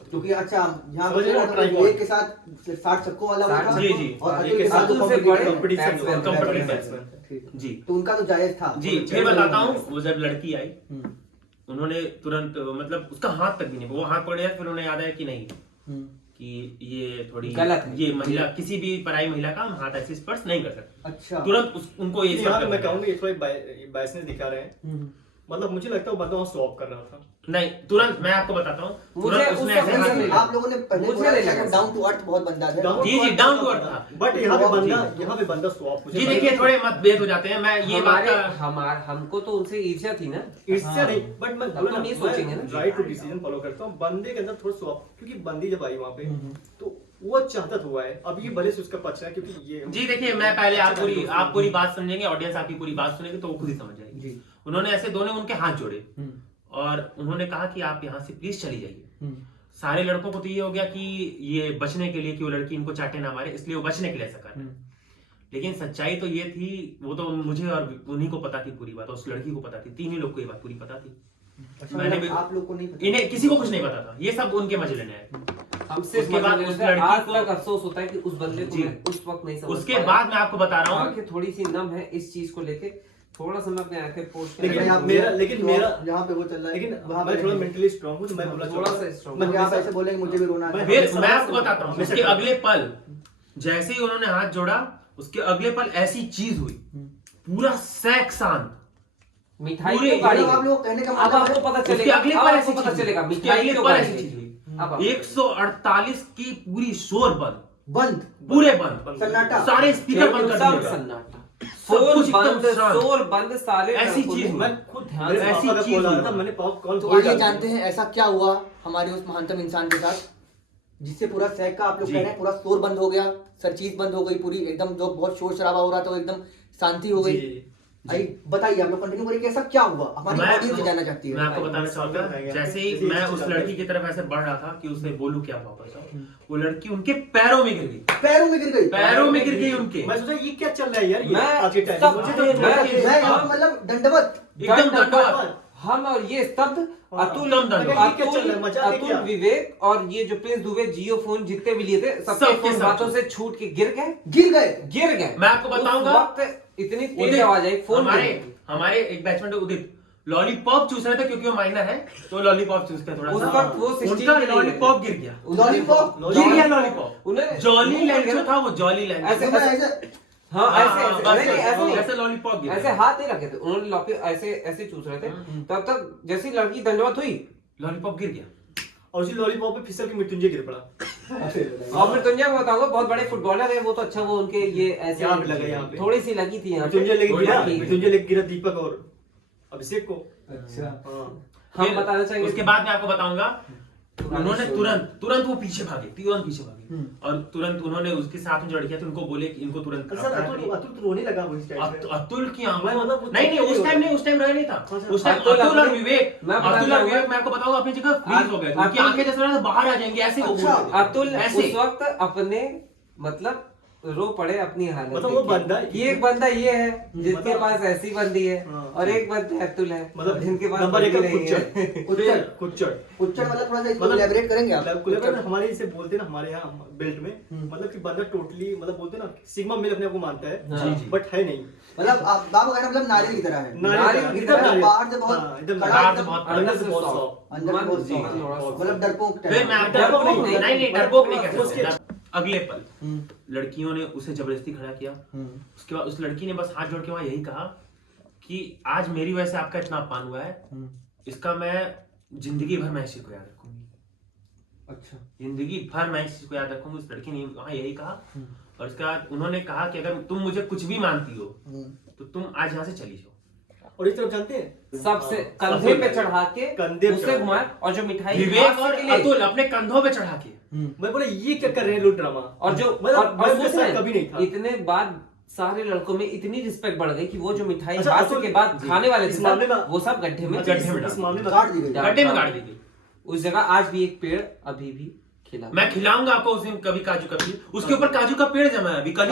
क्योंकि अच्छा यहाँ समझ रहे हो, पे ट्राइपॉड। एक के साथ 60 छक्कों वाला वो था, जी, जी। और हाँ, अतुल एक के के साथ साथ जो अतुल से competition- बड़े कंपटीशन competition बैट्समैन। ठीक। जी। तो उनका तो जायज था। जी, फिर बताता हूँ, वो जब लड़की आई हम्म, उन्होंने तुरंत मतलब उसका हाथ तक भी नहीं, वो हाथ पकड़े, फिर उन्हें याद आया कि नहीं, हम्म, कि ये थोड़ी गलत है। ये महिला, किसी भी पराई महिला का हम हाथ ऐसे स्पर्श नहीं कर सकते। अच्छा। तुरंत उनको ये यहाँ पे सब मैं करना कहूंगा ये थोड़ा बायसनेस दिखा रहे हैं, हम्म, मतलब मुझे लगता है वो बंदा वहाँ स्वैप कर रहा था। नहीं, तुरंत मैं आपको बताता हूँ, मुझे तुरंत उस उसने वक्त ऐसे ऐसा हाथ नहीं में- आप लोगों ने पहले मुझे बोला नहीं कि लगा वो डाउन टू अर्थ बहुत बंदा है। Down to जी, earth down to था। earth था। बट यहाँ पे बंदा, जी। यहाँ पे बंदा स्वैप जी देखिए, थोड़े मतभेद हो जाते हैं, मैं ये बात हमारे का हमको तो उनसे ईर्ष्या थी ना। इससे नहीं, बट मैं तब तो नहीं सोचेंगे ना। राइट टू डिसीजन फॉलो करता हूँ। बंदे के अंदर थोड़ा स्वैप, क्योंकि बंदी जब आई वहाँ पे तो वो चाहता तो हुआ है, अब ये भले से उसका पक्ष है, क्योंकि ये जी देखिए, मैं पहले आप पूरी बात समझेंगे, ऑडियंस आपकी पूरी बात सुनेगी तो वो खुद ही समझ जाएगी। जी। उन्होंने ऐसे दोनों उनके हाथ जोड़े हम्म, और उन्होंने कहा कि आप यहाँ से प्लीज चली जाइए। हम्म, सारे लड़कों को तो ये हो गया कि ये बचने के लिए, कि वो लड़की इनको चाटे ना मारे, इसलिए वो बचने के लिए ऐसा कर रहे हैं। लेकिन सच्चाई तो ये थी, वो तो मुझे और उन्हीं को पता थी पूरी बात, और उस लड़की को पता थी, तीन ही लोग को ये बात पूरी पता थी। अच्छा, मैंने मतलब भी- आप लोग को नहीं पता? इन्हें किसी को कुछ नहीं पता था, ये सब उनके मजे लेने आए। हम सिर्फ उसके बाद मजे उस लेते हैं। लड़की आज को- तक अफसोस होता है कि उस बंदे को जी। मैं उस वक्त नहीं समझ उसके पाया। बाद मैं आपको बता रहा हूँ, आंखें थोड़ी सी नम है इस चीज को लेके, थोड़ा सा मैं अपने आंखें पोस्ट लेकिन आप मेरा- लेकिन तो मेरा- यहाँ पे वो चल रहा है, लेकिन वहाँ मैं पे थोड़ा नहीं। मेंटली स्ट्रांग हूँ, तो मैं बोला थोड़ा सा strong। मतलब आप ऐसे बोलेंगे मुझे भी रोना आता है। फिर मैं आपको बताता हूँ, उसके अगले पल जैसे ही उन्होंने हाथ जोड़ा, उसके अगले पल ऐसी चीज हुई, पूरा सैक शांत। मिठाई पूरे- क्यों गाड़ी मतलब आप गई? लोग कहने का अब मतलब आपको है- पता उसके चलेगा, अगले अब पल आपको ऐसी पता चीज चलेगा हुई, उसके मिठाई अगले क्यों पल गाड़ी ऐसी गई। चीज हुई। अब आप- 148 की पूरी शोर बंद, बंद, पूरे बंद, सन्नाटा। सारे स्पीकर बंद कर सब दिए। सन्नाटा, सब फोन कुछ एकदम बंद, शांत। शोर बंद, सारे ऐसी लड़कों चीज ने- हुई। मैं खुद ध्यान मेरे से ऐसी पापा का चीज कॉल आ रहा हुई। था, मैंने कॉल तो आइए जानते हैं ऐसा क्या हुआ हमारे उस महानतम इंसान के साथ, जिससे पूरा सैक का आप लोग जी। कह रहे हैं पूरा शोर बंद हो गया, सर चीज बंद हो गई पूरी, एकदम जो बहुत शोर शराबा हो रहा था वो एकदम शांति हो गई। जी। आइए बताइए, आप लोग कंटिन्यू करिए कि ऐसा क्या हुआ, हमारी मैं- ऑडियंस जानना चाहती मैं है। आपको बताना चाहूंगा, जैसे ही मैं उस लड़की की तरफ ऐसे बढ़ रहा था कि उसे बोलूं क्या वापस आओ, वो लड़की उनके पैरों में गिर गई, पैरों में गिर गई। पैरों में गिर गई उनके, मैं सोचा ये क्या चल रहा है यार, ये मैं- आज के टाइम सब- में मुझे मैं- तो मैं यहाँ मतलब दंडवत। एकदम दंडवत। हम और ये स्तब्ध, अतुल एकदम दंडवत। ये क्या चल रहा है, मजा है अतुल, क्या? विवेक और ये जो प्रिंस दुबे जियो फोन जितने भी लिए थे, सबके सबके फोन सब। बातों से छूट के गिर गए, गिर गए। गिर गए। मैं आपको उस बताऊंगा, वक्त इतनी तेज उदित, आवाज आई, फोन हमारे एक बैचमेट उदित लॉलीपॉप चूस रहे थे, क्योंकि वो माइनर है तो लॉलीपॉप चूसते हैं थोड़ा उस सा। वक्त वो 16 उनका के नहीं लॉलीपॉप गिर गया, लॉलीपॉप गिर गया लॉलीपॉप। उन्हें जॉली लैंड जो था, वो जॉली लैंड ऐसे- तो मैं ऐसे हाँ ऐसे ऐसे नहीं, नहीं, ऐसे नहीं, ऐसे लॉलीपॉप गिर ऐसे गया, हाथ नहीं रखे थे उन्होंने, लॉके ऐसे ऐसे चूस रहे थे, तब तक जैसी लड़की दंडवत हुई लॉलीपॉप गिर गया। और उसी लॉलीपॉप पे फिसल के मृत्युंजय गिर पड़ा। और फिर तुंजा मैं बताऊंगा, बहुत बड़े फुटबॉलर है वो तो, अच्छा वो उनके ये ऐसे यहाँ पे लगा, यहाँ पे। थोड़ी सी लगी थी यहाँ पे। मृत्युंजय लेके थोड़ी गिरा, सी। मृत्युंजय लेके गिरा दीपक और अभिषेक को। अच्छा। हाँ। हम फिर बताना चाहेंगे उसके बाद मैं आपको बताऊंगा, उन्होंने तुरंत वो पीछे भागे और तुरंत उन्होंने उसके साथ में जो लड़कियां थी उनको बोले कि इनको तुरंत सर अतुल तो रोने लगा वो इस टाइम पे। अतुल की आंखों मैं मतलब वो नहीं तो उस टाइम नहीं, उस टाइम रहा नहीं था, उस टाइम अतुल और विवेक, मैं बताना अतुल और चाहूंगा- विवेक मैं आपको बताऊंगा अपनी जगह फ्रीज हो गए थे, उनकी अतुल- आंखें जैसे लग रहा था बाहर आ जाएंगी, ऐसे वो अच्छा, बोल रहे थे। अतुल ऐसे उस वक्त अपने मतलब रो पड़े अपनी हालत मतलब वो देख के। बंदा- कि एक बंदा ये है जिसके मतलब- पास ऐसी बंदी है, हाँ। और एक बंदा अतुल है मतलब जिनके पास नंबर एक बंदी नहीं कुच्चड़ है। कुच्चड़ कुच्चड़ कुच्चड़ मतलब थोड़ा सा इसको मतलब- इलैबोरेट करेंगे आप? कुलेबर हमारे इसे बोलते हैं ना हमारे यहाँ बेल्ट में, मतलब कि बंदा टोटली मतलब बोलते हैं ना सिग्मा मेल अपने आप को मानता हाँ। है, जी। बट है नहीं। मतलब आप कहना मतलब नारियल की तरह है। नारियल की एकदम तरह, नारियल। बाहर से बहुत हाँ, एकदम कड़ा, बाहर से एकदम- बहुत अंदर से बहुत soft। soft। अंदर से बहुत जी, soft। थोड़ा soft। मतलब डरपोक फिर मैं टाइप। डरपोक डरपोक नहीं, नहीं, नहीं डरपोक नहीं कह उसके- सकते। अगले पल लड़कियों ने उसे जबरदस्ती खड़ा किया, उसके बाद उस लड़की ने बस हाथ जोड़ के वहां यही कहा कि आज मेरी वजह से आपका इतना अपमान हुआ है, इसका मैं जिंदगी भर मैं इस चीज को याद रखूंगी, अच्छा। जिंदगी भर मैं इस चीज को याद रखूंगी। उस लड़की ने वहां यही कहा, और उसके बाद उन्होंने कहा कि अगर तुम मुझे कुछ भी मानती हो तो तुम आज यहाँ से चली जाओ। और इस तरफ जानते हैं सबसे हाँ, कंधे पे चढ़ा के कंधे पे उसे चढ़ा घुमाए, के। और जो मिठाई विवेक हाथ और से के लिए- अतुल अपने कंधों पे चढ़ा के, मैं बोला ये क्या कर रहे हैं लोग ड्रामा। और जो मतलब और मैं उनके सोच साथ रहे हैं, कभी नहीं था। इतने बाद सारे लड़कों में इतनी रिस्पेक्ट बढ़ गई कि वो जो मिठाई अच्छा, हाथ अतुल- के बाद खाने वाले इस थे मामले सब, में- वो सब गड्ढे में अच्छा, गड्ढे में इस डाल मामले में काट दी गई। गड्ढे में गाड़ दी गई। उस जगह आज भी एक पेड़ अभी भी खिला मैं खिलाऊंगा आपको उस दिन कभी काजू कतली, उसके ऊपर काजू का पेड़ जमा है अभी कल ही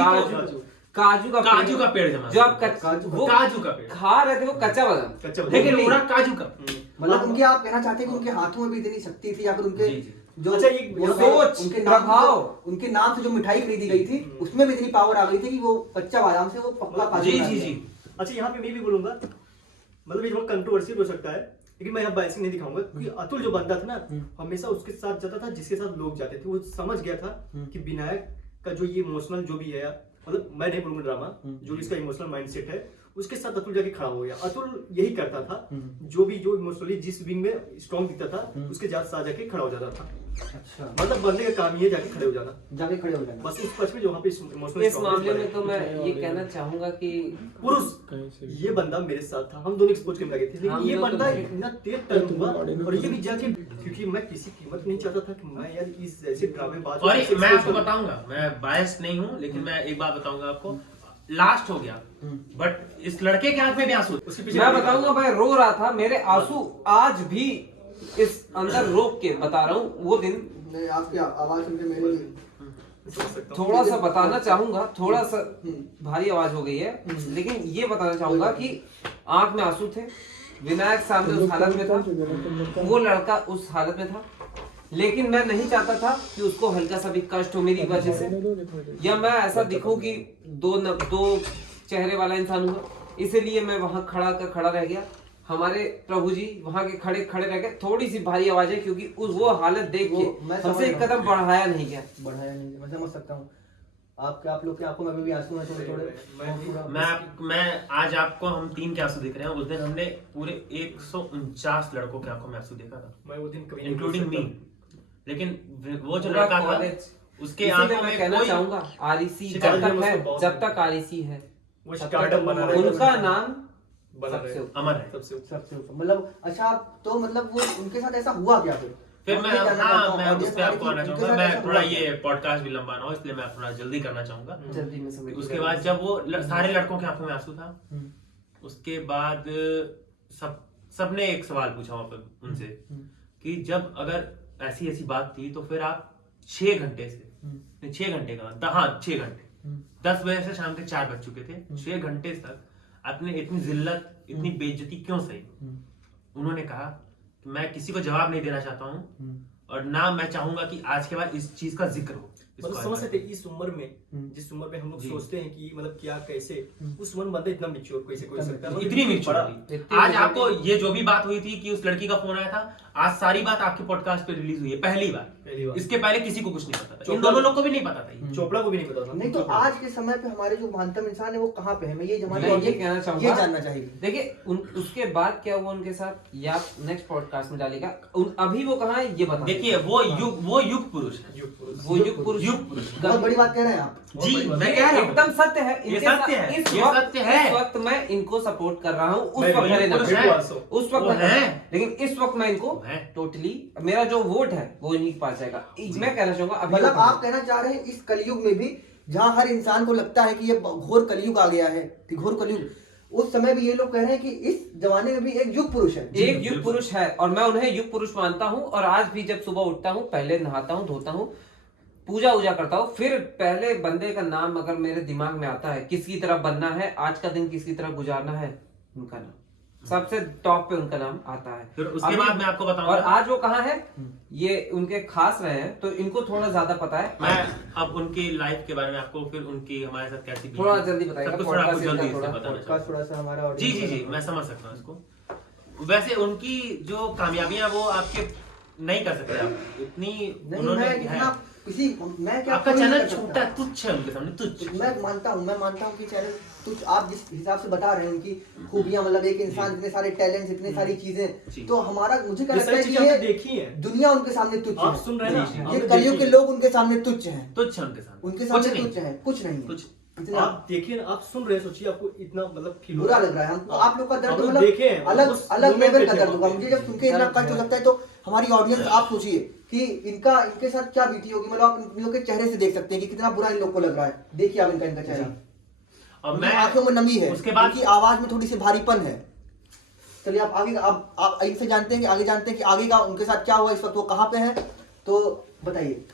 काजू काजू का पेड़ जमा जो है। आप काजू का पेड़ खा रहे थे वो कच्चा बादाम, कच्चा बादाम। लेकिन पूरा काजू का। मतलब उनके आप कहना चाहते हैं कि उनके हाथों में भी इतनी शक्ति थी या फिर उनके जी, जी। जो अच्छा, ये सोच, उनके नाम से प्रभाव। उनके नाम से जो मिठाई खरीदी गई थी उसमें भी इतनी पावर आ गई थी कि वो कच्चा बादाम से वो पक्का काजू जी बना जी दिया। जी। अच्छा, यहाँ पे मैं भी बोलूंगा, मतलब ये थोड़ा कंट्रोवर्शियल हो सकता है, लेकिन मैं यहाँ बायसिंग नहीं दिखाऊंगा, क्योंकि अतुल जो बंदा था ना, हमेशा उसके साथ जाता था जिसके साथ लोग जाते थे। वो समझ गया था कि विनायक का जो ये इमोशनल जो भी है, मतलब मैं नहीं बोलूंगा ड्रामा, जो इसका इमोशनल माइंडसेट है, उसके साथ अतुल जाके खड़ा हो गया। अतुल यही करता था, जो इमोशनली जिस विंग में स्ट्रॉन्ग दिखता था, उसके साथ जाके खड़ा हो जाता था। अच्छा, मतलब बंदे का काम ही है जाके खड़े हो जाना, जाके खड़े हो जाना। बस उस पक्ष में जो वहाँ पे इमोशनल इस मामले में तो मैं ये कहना चाहूंगा कि पुरुष, ये बंदा मेरे साथ था, हम दोनों एक्सपोज करने लगे थे, लेकिन हम ये लोग तो बंदा थे। इतना तेज टर्न हुआ, और ये भी जाके, क्योंकि मैं किसी कीमत नहीं चाहता था कि मैं यार इस ऐसे ड्रामेबाज को और कैसे मैं expose आपको करूं। बताऊंगा, मैं बायस नहीं हूँ, लेकिन मैं एक बात बताऊंगा आपको, लास्ट हो गया, बट इस लड़के के हाथ में भी आंसू थे। उसके पीछे मैं बताऊंगा, मैं रो रहा था, मेरे आंसू आज भी इस अंदर रोक के बता रहा हूँ। वो दिन नहीं, आपकी आवाज सुन के मेरे भी समझ सकता हूं। थोड़ा सा बताना चाहूंगा, थोड़ा सा भारी आवाज हो गई है, लेकिन ये बताना चाहूंगा कि आंख में आंसू थे, विनायक सामने उस हालत में था, वो लड़का उस हालत में था, लेकिन मैं नहीं चाहता था कि उसको हल्का सा भी कष्ट हो मेरी वजह से, या मैं ऐसा दिखूं कि दो चेहरे वाला इंसान हुआ, इसीलिए मैं वहां खड़ा रह गया। हमारे प्रभु जी वहां के खड़े रह गए। थोड़ी सी भारी आवाज है क्योंकि वो हालत देख वो के मैं समझ हमसे एक रहा हूं। कदम बढ़ाया नहीं गया। बढ़ाया नहीं, मैं समझ सकता हूँ। आप लोग की आंखों में अभी भी आंसू हैं थोड़े। मैं आज आपको हम 3 के आंसू दिख रहे हैं, उस दिन हमने पूरे 149 लड़कों के आंखों में आंसू देखा था, मैं वो दिन कभी नहीं इंक्लूडिंग भूल मी। सकता। लेकिन वो जो पूरा लड़का था, कॉलेज, उसके इसीलिए आंखों मैं में कहना कोई चाहूंगा आरईसी शिकायत जब तक नहीं, है, उसको बहुत- जब तक आरईसी है, वो तब स्टार्टअप बना तक रहे उनका नाम बना सबसे रहे ऊपर। अमर है। सबसे ऊपर। सबसे ऊपर। मतलब अच्छा, तो मतलब वो उनके साथ ऐसा हुआ क्या फिर? फिर मैं ये जानना चाहता हूं, मैं audience उस पे आपको हमारी आना कि उनके चाहूंगा। साथ मैं ऐसा थोड़ा हुआ ये पॉडकास्ट भी लंबा ना हो, इसलिए मैं थोड़ा जल्दी करना चाहूंगा। जल्दी में समझ उसके बाद जब वो सारे लड़कों के आंखों में आंसू था, हम्म, उसके बाद सबने एक सवाल पूछा वहां पर उनसे कि जब अगर ऐसी ऐसी बात थी तो फिर आप 6 घंटे से नहीं, 6 घंटे का हाँ 6 घंटे 10 बजे से शाम के 4 बज चुके थे, 6 घंटे तक आपने इतनी जिल्लत, इतनी बेइज्जती क्यों सही? उन्होंने कहा कि मैं किसी को जवाब नहीं देना चाहता हूँ, और ना मैं चाहूंगा कि आज के बाद इस चीज का जिक्र हो। मतलब इसको समझ आज सकते हैं, इस उम्र में जिस उम्र में हम लोग जी। सोचते हैं कि मतलब क्या कैसे, उस उम्र में बंदा इतना मैच्योर कैसे कोई सकता है, मतलब इतनी बड़ा- मेच्योरिटी। इतनी आज maturity। आपको ये जो भी बात हुई थी कि उस लड़की का फोन आया था, आज सारी बात आपके पॉडकास्ट पे रिलीज हुई है, पहली बार। पहली बार। इसके पहले किसी को कुछ नहीं पता था, इन चोपड़ा- दोनों लोग को भी नहीं पता था ये। चोपड़ा को भी नहीं पता था। नहीं तो आज के समय पे हमारे जो महानतम इंसान है वो कहाँ पे है? मैं ये जमाना मैं ये कहना चाहूंगा, ये जानना चाहिए। देखिए उसके बाद क्या हुआ उनके साथ, ये आप नेक्स्ट पॉडकास्ट में डालेगा। अभी वो कहाँ है ये बता। देखिए वो युग पुरुष है। युग पुरुष। वो युग पुरुष, युग पुरुष। बहुत बड़ी बात कह रहे हैं आप। जी बड़ी बात मैं ये कह रहा हूँ एकदम सत्य है। ये इनके सत्य साथ- है, इस ये वक्त- सत्य है। इस वक्त मैं इनको सपोर्ट कर रहा हूँ, उस मैं वक्त भी मेरे पुरुष ना है। उस वक्त वो मैं है। लेकिन इस वक्त मैं इनको है। टोटली, मेरा जो वोट है वो इन्हीं के पास जाएगा। मैं कहना चाहूंगा अभी मतलब वो- आप कहना चाह रहे हैं इस कलयुग में भी जहाँ हर इंसान को लगता है कि ये घोर कलयुग आ गया है, कि घोर कलयुग, उस समय भी ये लोग कह रहे हैं कि इस जमाने में भी एक युग पुरुष है। एक युग पुरुष है, और मैं उन्हें युग पुरुष मानता हूँ। और आज भी जब सुबह उठता हूँ, पहले नहाता हूँ, धोता हूँ, पूजा वूजा करता हूँ, फिर पहले बंदे का नाम अगर मेरे दिमाग में आता है, किसकी तरह बनना है, आज का दिन किसकी तरह गुजारना है, उनका नाम सबसे टॉप पे उनका नाम आता है। फिर उसके अभी- बाद मैं आपको बताऊंगा। और आज वो कहाँ है, ये उनके खास रहे हैं, तो इनको थोड़ा ज्यादा पता है। मैं अब उनकी लाइफ के बारे में आपको, फिर उनकी हमारे साथ कैसी बीती, थोड़ा जल्दी बताइएगा, सब कुछ थोड़ा आपको पॉडकास्ट जल्दी इनका से थोड़ा- बताना पॉडकास्ट चाहूंगा। थोड़ा सा हमारा जी जी जी मैं समझ सकता हूँ इसको। वैसे उनकी जो कामयाबियां वो आपके नहीं कर सकते आप इतनी, नहीं, उन्होंने मैं है। कितना किसी मैं क्या आपका कोई नहीं चैनल कर सकता। छोटा है, तुच्छ है उनके सामने, तुच्छ। मैं मानता हूँ कि चैनल कुछ आप जिस हिसाब से बता रहे हैं उनकी खूबियां, मतलब एक इंसान इतने सारे टैलेंट्स, इतनी सारी जी। चीजें, तो हमारा मुझे क्या ये लगता है सारी कि चीजें ये आपने देखी हैं। दुनिया उनके सामने तुच्छ आप है। सुन रहे हैं जी, ना, जी। ये आपने कलयुग देखी के है। लोग उनके सामने तुच्छ हैं, तुच्छ है उनके सामने, उनके कुछ सामने नहीं। तुच्छ हैं, कुछ नहीं है। कुछ इतना आप देखिए ना, आप सुन रहे हैं, सोचिए आपको इतना मतलब फील बुरा लग रहा है हमको। आप लोग का दर्द हम लोग मतलब देखे हैं, अलग उस अलग moment लेवल पे का थे दर्द वहाँ होगा। पे। मुझे जब सुन के इतना कष्ट हो लगता है, तो हमारी ऑडियंस आप सोचिए कि इनके साथ क्या बीती होगी। मतलब आप इन लोग के चेहरे से देख सकते हैं कि कितना बुरा इन लोग को लग रहा है। देखिए आप इनका चेहरा, और उनकी मैं आंखों में नमी है, उसके बाद उनकी आवाज में थोड़ी सी भारीपन है। चलिए आप आगे, आप इनसे जानते हैं कि आगे जानते हैं कि आगे का उनके साथ क्या हुआ, इस वक्त वो कहाँ पे है। तो बताइए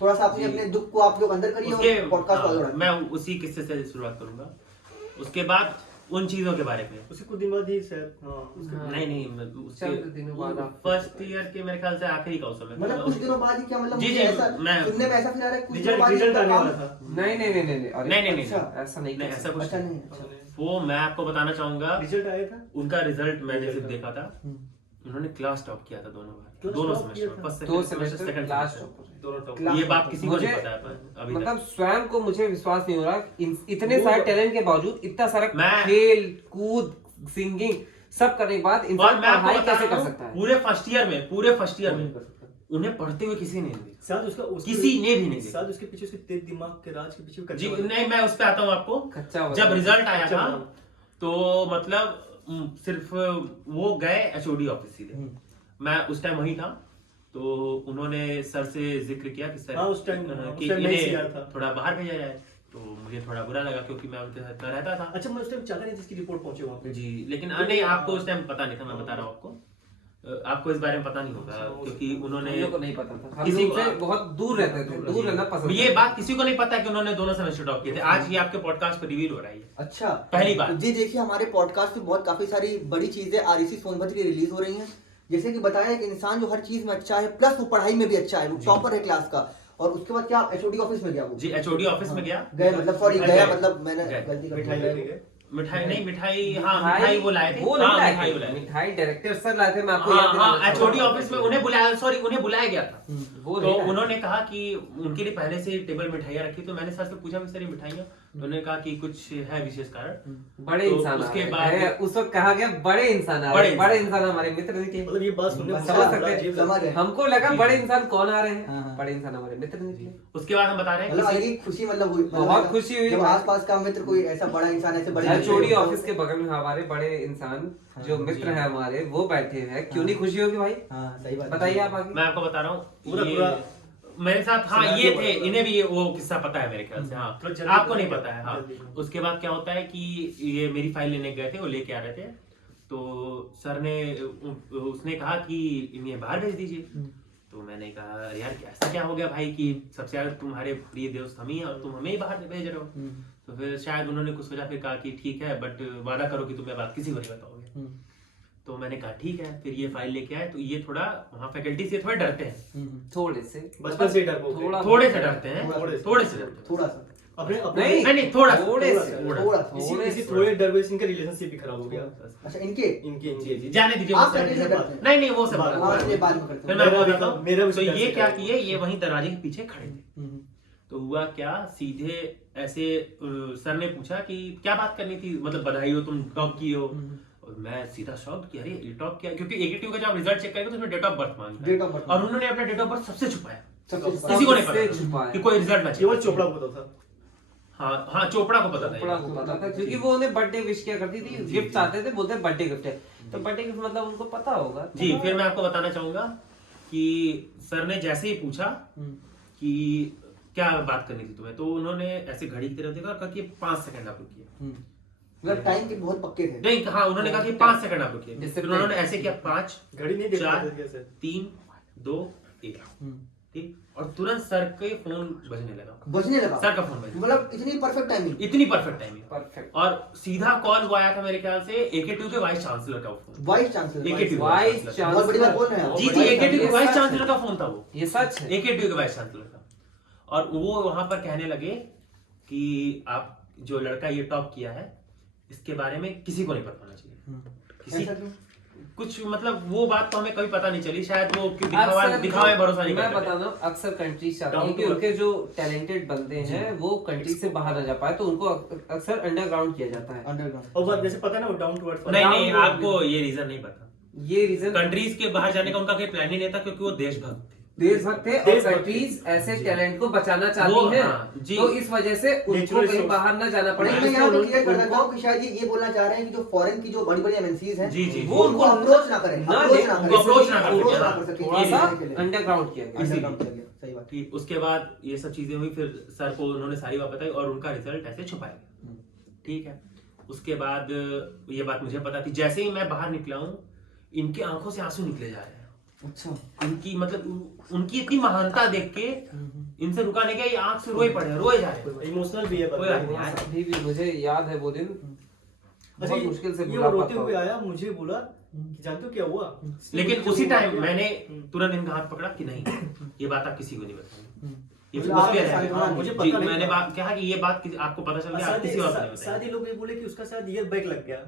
थोड़ा सा अपने जी। अपने दुख को आप लोग अंदर करिए उसके और पॉडकास्ट हाँ, को आगे मैं उसी किस्से से शुरुआत करूंगा। उसके बाद उन चीजों के बारे में उसके कुछ दिन बाद ही शायद हाँ। नहीं चंद दिनों बाद आप फर्स्ट ईयर के मेरे ख्याल से आखिरी का उस समय मतलब कुछ दिनों बाद ही क्या मतलब जी, मुझे जी, ऐसा मैं- सुनने में ऐसा फील आ रहा है कुछ दिनों बाद ही रिजल्ट इसका आने काम- वाला था। नहीं नहीं नहीं नहीं अरे नहीं, नहीं, नहीं, अच्छा, ऐसा नहीं नहीं कर ऐसा कुछ अच्छा नहीं। नहीं अच्छा वो मैं आपको बताना चाहूंगा, रिजल्ट आया था। उनका रिजल्ट मैंने रिजल्ट सिर्फ देखा था। उन्होंने क्लास टॉप किया था दोनों बार, क्लास दोनों टॉप किया सेमेस्टर था? में, फर्स्ट दो semester semester second class semester. दोनों टॉप। क्लास ये बात टॉप। किसी को नहीं मुझे पता है पर अभी मतलब तक। स्वयं को मुझे विश्वास नहीं हो रहा इतने वो- सारे टैलेंट के बावजूद इतना सारा मैं- खेल कूद सिंगिंग सब करने के बाद और इंसान मैं आपको पढ़ाई बता कैसे रहा कर हूँ, सकता है? पूरे फर्स्ट ईयर में नहीं कर सकता। उन्हें पढ़ते हुए किसी ने नहीं देखा। शायद उसका किसी ने भी नहीं देखा। शायद उसके पीछे उसके तेज दिमाग के राज के पीछे जी कच्चा नहीं, मैं उस पे आता हूँ आपको। कच्चा बता जब दो। रिजल्ट आया कच्चा था बता तो मतलब सिर्फ वो गए एचओडी ऑफिस सीधे। मैं उस टाइम वही था, तो उन्होंने सर से जिक्र किया कि सर हाँ, उस टाइम कि नहीं इन्हें सीआर था। थोड़ा बाहर भेजा जाए। तो मुझे थोड़ा बुरा लगा क्योंकि मैं उनके साथ रहता था। अच्छा मैं उस टाइम चाहता नहीं जिसकी रिपोर्ट पहुंचे वहां पे। जी लेकिन नहीं, आपको उस टाइम पता नहीं था, मैं बता रहा हूँ आपको। आपको इस बारे में पता नहीं होगा क्योंकि उन्होंने हम लोग को नहीं पता था, हम किसी लोग को- से बहुत दूर रहते थे, दूर रहना पसंद ये करते बात किसी को नहीं पता है कि उन्होंने दोनों सेमेस्टर टॉप किए थे। आज ये आपके पॉडकास्ट पर रिवील हो रहा है ये। अच्छा पहली बार। तो जी देखिए हमारे पॉडकास्ट पे बहुत काफी सारी बड़ी चीजें आरईसी सोनभद्र की रिलीज हो रही हैं। जैसे कि बताया कि इंसान जो हर चीज में अच्छा है प्लस वो पढ़ाई में भी अच्छा है, वो टॉपर है क्लास का। और उसके बाद क्या एचओडी ऑफिस में गया वो? जी एचओडी ऑफिस में गया। गए मतलब सॉरी गए। गया मतलब मैंने गए। गलती कर मिठाई दी। लेके गए। मिठाई नहीं, मिठाई थे। हाँ मिठाई वो लाए थे। वो हाँ, नहीं मिठाई वो लाए लाए थे, थे। मिठाई डायरेक्टर सर लाए थे, मैं आपको हाँ याद दिलाना हाँ एचओडी चाहूंगा। ऑफिस में उन्हें बुलाया, सॉरी उन्हें बुलाया गया था। वो तो नहीं लाए। उन्होंने कहा कि उनके लिए पहले से टेबल मिठाइयाँ रखी। तो मैंने सर से पूछा सर ये मिठाइयाँ, तो उन्होंने कहा कि कुछ है विशेष कारण। बड़े तो इंसान उसके आ रहे बाद- हैं। उस वक्त कहा गया बड़े इंसान आ बड़े रहे हैं, बड़े इंसान। इंसान हमारे मित्र निकले। मतलब ये बात सुनने में समझ बड़ा सकते हैं, अजीब समझ लगता है। रहे। हमको लगा जी। बड़े इंसान कौन आ रहे हाँ, हैं, हाँ। बड़े इंसान हमारे मित्र निकले। उसके बाद हम बता रहे हैं मतलब कि अलग ही खुशी मतलब हुई बहुत मतलब खुशी हुई जब भाई। आसपास का मित्र कोई ऐसा बड़ा इंसान ऐसे बड़े एचओडी ऑफिस के बगल में हमारे बड़े इंसान जो मित्र जी। हैं हमारे वो बैठे हैं, क्यों नहीं खुशी होगी भाई? हाँ सही बात बताइए आप आगे। मैं आपको बता रहा हूँ पूरा मेरे साथ हाँ सिनारियो ये बता थे, दो। इन्हें भी वो किस्सा पता है मेरे ख्याल से। हाँ थोड़ा जल्दी आपको नहीं बताइए, पता है। हाँ जल्दी। उसके बाद क्या होता है कि ये मेरी फाइल लेने गए थे, वो लेके आ रहे थे। तो सर ने उसने कहा कि इन्हें बाहर भेज दीजिए। तो मैंने कहा यार ऐसा क्या हो गया भाई कि सबसे ज्यादा तुम्हारे प्रिय दोस्त हम ही हैं और तुम हमें ही बाहर भेज रहे हो। तो फिर शायद उन्होंने कुछ वजह फिर कहा कि ठीक है बट वादा करो कि तुम ये बात किसी को नहीं बताओगे। तो मैंने कहा ठीक है। फिर ये फाइल लेके आए। तो ये थोड़ा वहाँ फैकल्टी से थोड़े डरते हैं, थोड़े से बचपन से ही डर पोक थोड़ा थोड़े से डरते हैं, थोड़े से। थोड़े से डरते हैं। थोड़ा सा अपने नहीं, नहीं थोड़ा सा, थोड़े थोड़ा से सा। थोड़ा सा इसी थोड़े इसी से। थोड़े डर वजह से इनका रिलेशनशिप भी खराब हो गया अच्छा इनके इनके जी इनके जी जाने दीजिए आप वो सब। कैसे डरते हैं? नहीं नहीं वो सब बाद- हाँ, इसलिए बाद में करते फिर हैं। मैं आपको मेरा भी बताता था- मेरा हूँ। भी तो डर ये से क्या डर है। किए, ये वहीं दरवाजे के पीछे खड़े थे। तो हुआ क्या, सीधे ऐसे सर ने पूछा कि क्या बात करनी थी, मतलब बधाई हो तुम टॉप किए हो। और मैं सीधा शॉक कि अरे ये टॉप किया, क्योंकि एकेटिव का जब रिजल्ट चेक करेंगे तो उसमें डेट ऑफ बर्थ मांगा Date of birth और उन्होंने अपना डेट ऑफ बर्थ सबसे छुपाया, सबसे किसी को नहीं सबसे पता छुपाया। कि कोई रिजल्ट ना केवल चेक चोपड़ा को पता था हाँ हाँ चोपड़ा को पता था थोड़ा ये। को पता था क्योंकि वो उन्हें बर्थडे विश किया करती थी, गिफ्ट आते थे, बोलते बर्थडे गिफ्ट है, तो बर्थडे गिफ्ट मतलब उनको पता होगा। जी फिर मैं आपको बताना चाहूंगा कि सर ने जैसे ही पूछा कि क्या बात करनी थी तुम्हें, तो उन्होंने ऐसे घड़ी की तरफ देखा और कहा कि 5 सेकंड आप रुकिए। मतलब टाइम के बहुत पक्के थे। नहीं हाँ उन्होंने कहा कि 5 सेकंड आप रुकिए। फिर Discipline। उन्होंने ऐसे किया 5 घड़ी नहीं देख चार, पाते थे कैसे 3 2 1 ठीक, और तुरंत सर के फोन बजने लगा, बजने लगा सर का फोन बजने मतलब इतनी परफेक्ट टाइमिंग। इतनी परफेक्ट टाइमिंग। परफेक्ट। और सीधा कॉल वो आया था मेरे ख्याल से एकेटिव के वाइस चांसलर का phone. Vice chancellor AKTU vice बहुत बड़ी बात बोल रहे हैं आप। जी और जी भाई एकेटिव ये के वाइस सच चांसलर है। का फोन था वो, ये सच है। एकेटिव के वाइस चांसलर का। और वो वहां पर कहने लगे कि आप जो लड़का ये टॉप किया है इसके बारे में किसी को नहीं पता होना चाहिए। किसी ऐसा क्यों? कुछ मतलब वो बात तो हमें कभी पता नहीं चली, शायद वो अक्सर दिखावे भरोसा नहीं मैं करते बता थे। रहा हूँ, अक्सर कंट्रीज चाहती हैं Down कि to उनके जो टैलेंटेड बंदे हैं वो कंट्री से बाहर ना जा पाए, तो उनको अक्सर अंडरग्राउंड किया जाता है। अंडरग्राउंड और बात जैसे पता है ना वो डाउन टू अर्थ नहीं नहीं Down to आपको ये रीजन नहीं पता। ये रीजन कंट्रीज के बाहर जाने का उनका कोई प्लान ही नहीं था क्योंकि वो देशभक्त थे। देशभक्त थे और देशभक्त कंट्रीज ऐसे जी। टैलेंट को बचाना वो, चाहती हैं, हाँ, जी। तो इस वजह से उनको Natural कहीं resource। बाहर ना जाना पड़े। मैं इसलिए यहाँ पे उन्होंने- क्लियर कर देता हूँ उनको- कि शायद ये बोलना चाह रहे हैं कि जो फॉरेन की जो बड़ी बड़ी एमएनसीज हैं जी, जी, वो उनको अप्रोच ना करें, ना अप्रोच दे- ना उनको करें, approach ना कर approach सके, ना हाँ। कर सके, थोड़ा ये सा करने के लिए। अंडरग्राउंड किया गया। Underground किया गया, सही बात। ठीक, उसके बाद ये सब चीजें हुई, फिर सर को उन्होंने सारी बात बताई और उनका रिजल्ट ऐसे छुपाया गया। ठीक है, उसके बाद ये बात मुझे पता थी, जैसे ही मैं बाहर निकला हूँ इनकी आंखों से आंसू निकले जा रहे हैं अच्छा उनकी मतलब उनकी इतनी महानता देख के इनसे रुका नहीं गया, ये आंख से रोए पड़े, रोए जा रहे हैं। इमोशनल भी है कोई बात नहीं, बंदा। अभी भी मुझे याद है वो दिन, अच्छा बहुत मुश्किल से ये भुला वो पाता रोते हुए हूँ। आया, मुझे बोला कि जानते हो क्या हुआ, लेकिन उसी टाइम मैंने तुरंत इनका हाथ पकड़ा कि नहीं, ये बात आप किसी को नहीं बताएंगे, ये मतलब उस आपके पे साथ रहेगा। हुआ मुझे जी, पता नहीं मैंने था। बात कहा कि ये बात आपको पता चल गया, आप किसी और को नहीं शायद बताएंगे। ये लोग ये बोले कि उसका शायद ईयर बैग लग गया,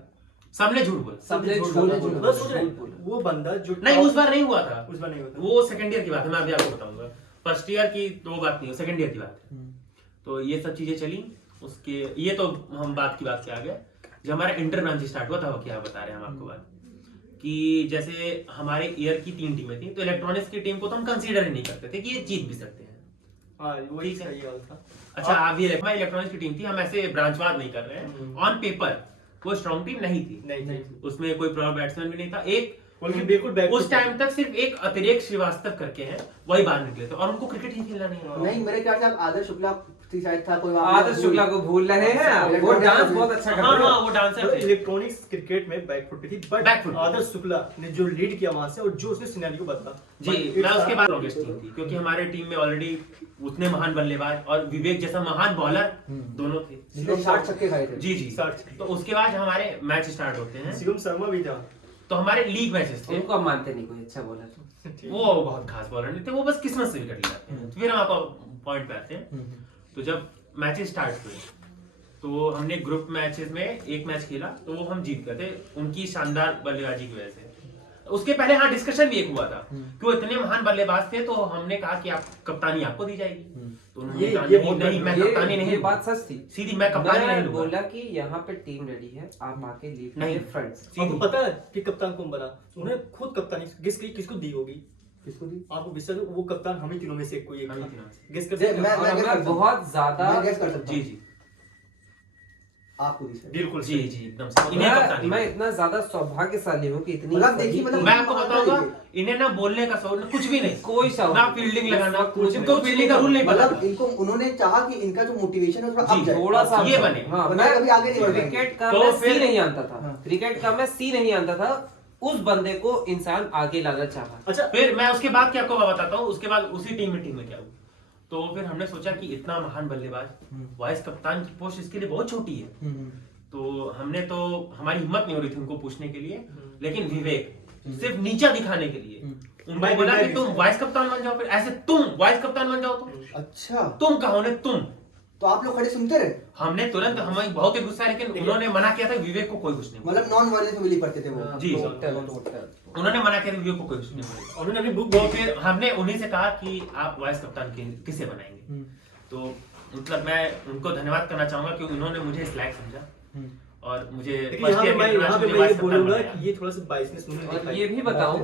सबने झूठ बोला। सबने झूठ झूठ बोला। बोला, बस सोच रहे झूठ बोला। वो बंदा जो नहीं, उस बार नहीं हुआ था, उस बार नहीं होता। वो सेकंड ईयर की बात है, मैं अभी आपको बताऊंगा। फर्स्ट ईयर की तो वो बात नहीं है, सेकंड ईयर की बात है। तो ये सब चीजें चली, उसके ये तो हम बात की बात से आ गए। जब हमारा इंटर ब्रांच स्टार्ट हुआ था, वो क्या बता रहे हैं हम आपको बात, कि जैसे हमारे ईयर की 3 टीमें थी, तो इलेक्ट्रॉनिक्स की टीम को तो हम कंसीडर ही नहीं करते थे कि ये जीत भी सकते हैं। हाँ वही ठीक है। सही हाल था। अच्छा, आप ये हमारी इलेक्ट्रॉनिक्स की टीम थी, हम ऐसे ब्रांचवाद नहीं कर रहे हैं। ऑन पेपर वो स्ट्रॉन्ग टीम नहीं थी, नहीं उसमें कोई प्रॉपर बैट्समैन भी नहीं था। एक बल्कि बिल्कुल बैक उस टाइम तक सिर्फ एक अतिरेक श्रीवास्तव करके हैं, वही बाहर निकले थे, और उनको क्रिकेट ही खेलना नहीं है। नहीं मेरे ख्याल से आप आदर्श शुक्ला शायद था कोई आदर्श शुक्ला को भूल रहे हैं, वो डांस बहुत अच्छा हाँ करते हाँ, हैं। वो डांसर थे। इलेक्ट्रॉनिक्स क्रिकेट में बैकफुट पे थी, बट Backfoot। आदर्श शुक्ला ने जो लीड किया वहां से और जो उसने सिनेरियो बदला, जी, मैं उसके बाद लॉन्गेस्ट टीम थी, क्योंकि हमारे टीम में ऑलरेडी उतने महान बल्लेबाज और विवेक जैसा महान बॉलर दोनों थे। जिसने 60 छक्के खाए थे। जी जी। 60। तो उसके बाद हमारे मैच स्टार्ट होते हैं, शिवम शर्मा भी था। तो हमारे लीग मैचेस थे। उनको हम मानते नहीं, कोई अच्छा बोला तो। वो बहुत खास बॉलर नहीं थे, वो बस किस्मत से विकेट ले जाते हैं। तो फिर हम आपको पॉइंट पे आते हैं। तो जब मैचेस स्टार्ट हुए, तो हमने ग्रुप मैचेस में एक मैच खेला, तो वो हम जीत गए थे उनकी शानदार बल्लेबाजी की वजह से। उसके पहले हाँ डिस्कशन भी एक हुआ था कि वो इतने महान बल्लेबाज थे, तो हमने कहा कि आप कप्तानी आपको दी जाएगी। तो उन्होंने ये कहा बहुत नहीं, मैं कप्तानी ये नहीं, बात सच थी। सीधी मैं कप्तानी नहीं मैं लूंगा। बोला कि यहाँ पे टीम रेडी है, आप आके लीड नहीं। कीजिए फ्रेंड्स। आपको पता है कि कप्तान कौन बना? उन्होंने खुद कप्तानी गेस की, किसको दी होगी? किसको दी? आपको विश्वास है, वो कप्तान हम ही तीनों में से कोई एक हम ही था। तीनों में से। गेस कर जे- सकते मैं- हैं? और guess कर हमें सकता हूँ। बहुत ज्यादा मैं guess कर सकता जी हूँ। जी आपको दी सर। बिल्कुल जी सही। जी, एकदम सही। इन्हें कप्तानी मैं इतना ज्यादा सौभाग्यशाली हूँ कि इतनी मतलब देखिए, मतलब मैं आपको बताऊंगा, इन्हें ना बोलने का शौक, ना कुछ भी नहीं, कोई शौक ना नहीं। फील्डिंग लगाना, कुछ इनको नहीं। फील्डिंग का रूल नहीं पता मतलब था। इनको उन्होंने चाहा कि इनका जो मोटिवेशन है थोड़ा जी, अप जाए। थोड़ा सा ये बने। हाँ, वरना मैं कभी आगे नहीं बढ़ पाएंगे। क्रिकेट का तो मैं फिर- सी नहीं जानता था, हाँ। क्रिकेट का मैं सी नहीं जानता था, उस बंदे को इंसान आगे लाना चाहा। अच्छा फिर मैं उसके बाद क्या आपको बताता हूँ, उसके बाद उसी टीम में क्या हुआ। तो फिर हमने सोचा कि इतना महान बल्लेबाज, वाइस कप्तान की पोस्ट इसके लिए बहुत छोटी है। तो हमने तो हमारी हिम्मत नहीं हो रही थी उनको पूछने के लिए, लेकिन विवेक सिर्फ नीचा दिखाने के लिए उनको मैं बोला भी- कि तुम वाइस कप्तान बन जाओ। फिर ऐसे तुम वाइस कप्तान बन जाओ, अच्छा तुम कहो ने तुम। तो आप लोग खड़े सुनते रहे, हमने तुरंत, हमें बहुत ही गुस्सा है, लेकिन उन्होंने मना किया था विवेक को कोई कुछ नहीं बोला। मतलब नॉन वायलेंस में बिलीव करते थे वो। जी। टोटल। उन्होंने मना किया था विवेक को कोई कुछ नहीं बोलेगा। उन्होंने अपनी बुक तो फिर हमने उन्हीं से कहा कि आप वाइस कप्तान किसे बनाएंगे। तो मतलब मैं उनको धन्यवाद करना चाहूंगा कि उन्होंने मुझे इस लायक समझा और मुझे लेकिन first यहाँ पे year मैं के यहाँ पे मुझे मैं ये vice captain बोलूंगा बनाया। कि ये थोड़ा सा बाइसनेस उन्होंने और दिखाई। ये भी बताऊं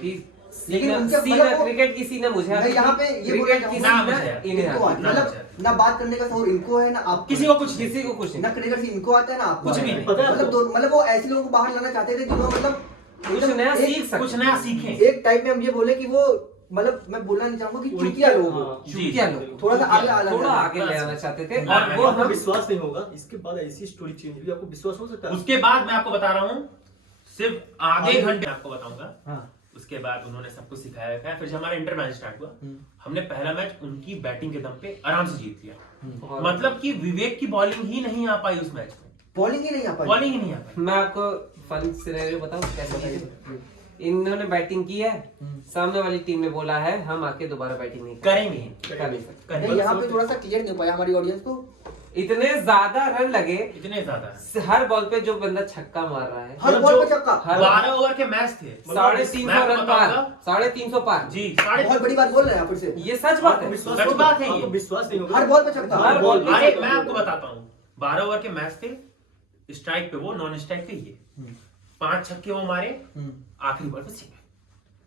कि लेकिन उनके सीना मतलब वो- क्रिकेट की सीना मुझे मैं आती यहाँ थी, पे ये क्रिकेट बोलना की चाहूंगा- सीना ना इन्हें इनको आती आता है। है। मतलब ना बात करने का शौक इनको है ना आप किसी को कुछ नहीं। किसी को कुछ नहीं। ना क्रिकेट से इनको आता है ना आपको कुछ आता भी है। नहीं। पता है मतलब आपको? मतलब वो ऐसे लोगों को बाहर लाना चाहते थे जिन्होंने मतलब कुछ नया एक- सीख सकते कुछ नया सीखें। एक टाइप में हम ये बोले कि वो मतलब मैं बोलना नहीं चाहूंगा कि चुटिया लोग हो। हाँ। जी, क्या लोग थोड़ा सा आगे आना थोड़ा चाहते आगे ले आना चाहते थे, हाँ, और वो आपको हम विश्वास नहीं होगा, इसके बाद ऐसी स्टोरी चेंज हुई, आपको विश्वास हो सकता है? उसके बाद मैं आपको बता रहा हूँ, सिर्फ आधे घंटे आपको बताऊंगा। हाँ। उसके बाद उन्होंने सब कुछ सिखाया रखा है। फिर जब हमारा इंटर मैच स्टार्ट हुआ, हमने पहला मैच उनकी बैटिंग के दम पे आराम से जीत लिया। और मतलब कि विवेक की बॉलिंग ही नहीं आ पाई उस मैच में, बॉलिंग ही नहीं आ पाई। बॉलिंग ही नहीं आ पाई। मैं आपको फन सिनेरियो बताऊं कैसे की? इन्होंने बैटिंग की है, सामने वाली टीम ने बोला है हम आके दोबारा बैटिंग नहीं करेंगे कर नहीं सकते। नहीं, यहाँ पे थोड़ा सा क्लियर नहीं हो पाया हमारी ऑडियंस को। इतने ज्यादा रन लगे, इतने ज्यादा। हर बॉल पे जो बंदा छक्का मार रहा है, हर मतलब बॉल जो- पे छक्का। हर 12 ओवर के मैच थे। 350 मैं आपको रन पार, बताऊंगा। 350 पार। जी, साढ़े बहुत बड़ी बात बोल रहे हैं आप फिर से। ये सच बात आपको है। विश्वास सच होगा? बात है ये। आपको विश्वास नहीं होगा? हर बॉल पे छक्का। हर बॉल पे अरे छक्का। मैं आपको बताता हूँ, 12 ओवर के मैच थे, स्ट्राइक पे वो, नॉन स्ट्राइक पे ये, 5 छक्के वो मारे आखिरी बॉल पे सिंगल,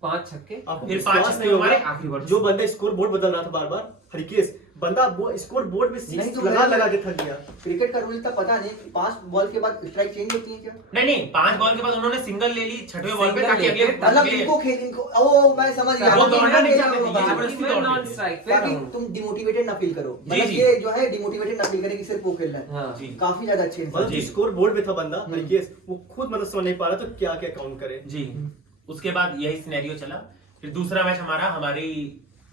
5 छक्के। आपको फिर विश्वास 5 छक्के नहीं होगा? हमारे आखिरी बॉल पे जो बंदा स्कोर बोर्ड बदल रहा था बार बार, हरिकेश बंदा वो स्कोर बोर्ड में नहीं सिक्स तो लगा मैं- लगा के थक गया। क्रिकेट का रूल था पता नहीं कि 5 बॉल के बाद स्ट्राइक चेंज होती है क्या? नहीं 5 बॉल के बाद उन्होंने सिंगल ले ली 6वें बॉल पे, सिंगल ताकि लेके, अगले मतलब अगले- इनको खेल इनको ओ मैं समझ गया। वो मतलब दौड़ना नहीं इनको चाहते थे, ये बाहर- जबरदस्ती मैं दौड़ते नॉन थे। स्ट्राइक पे ताकि रहूं। तुम डिमोटिवेटेड ना फील करो। जी, मतलब जी। ये जो है डिमोटिवेटेड ना फील करे कि सिर्फ वो खेलना है। हाँ। जी काफी ज्यादा अच्छे इंसान। मतलब जी। स्कोर बोर्ड में था बंदा हरिकेश, वो खुद मतलब समझ नहीं पा रहा था क्या क्या काउंट करे। जी। उसके बाद यही सिनेरियो चला फिर दूसरा मैच हमारी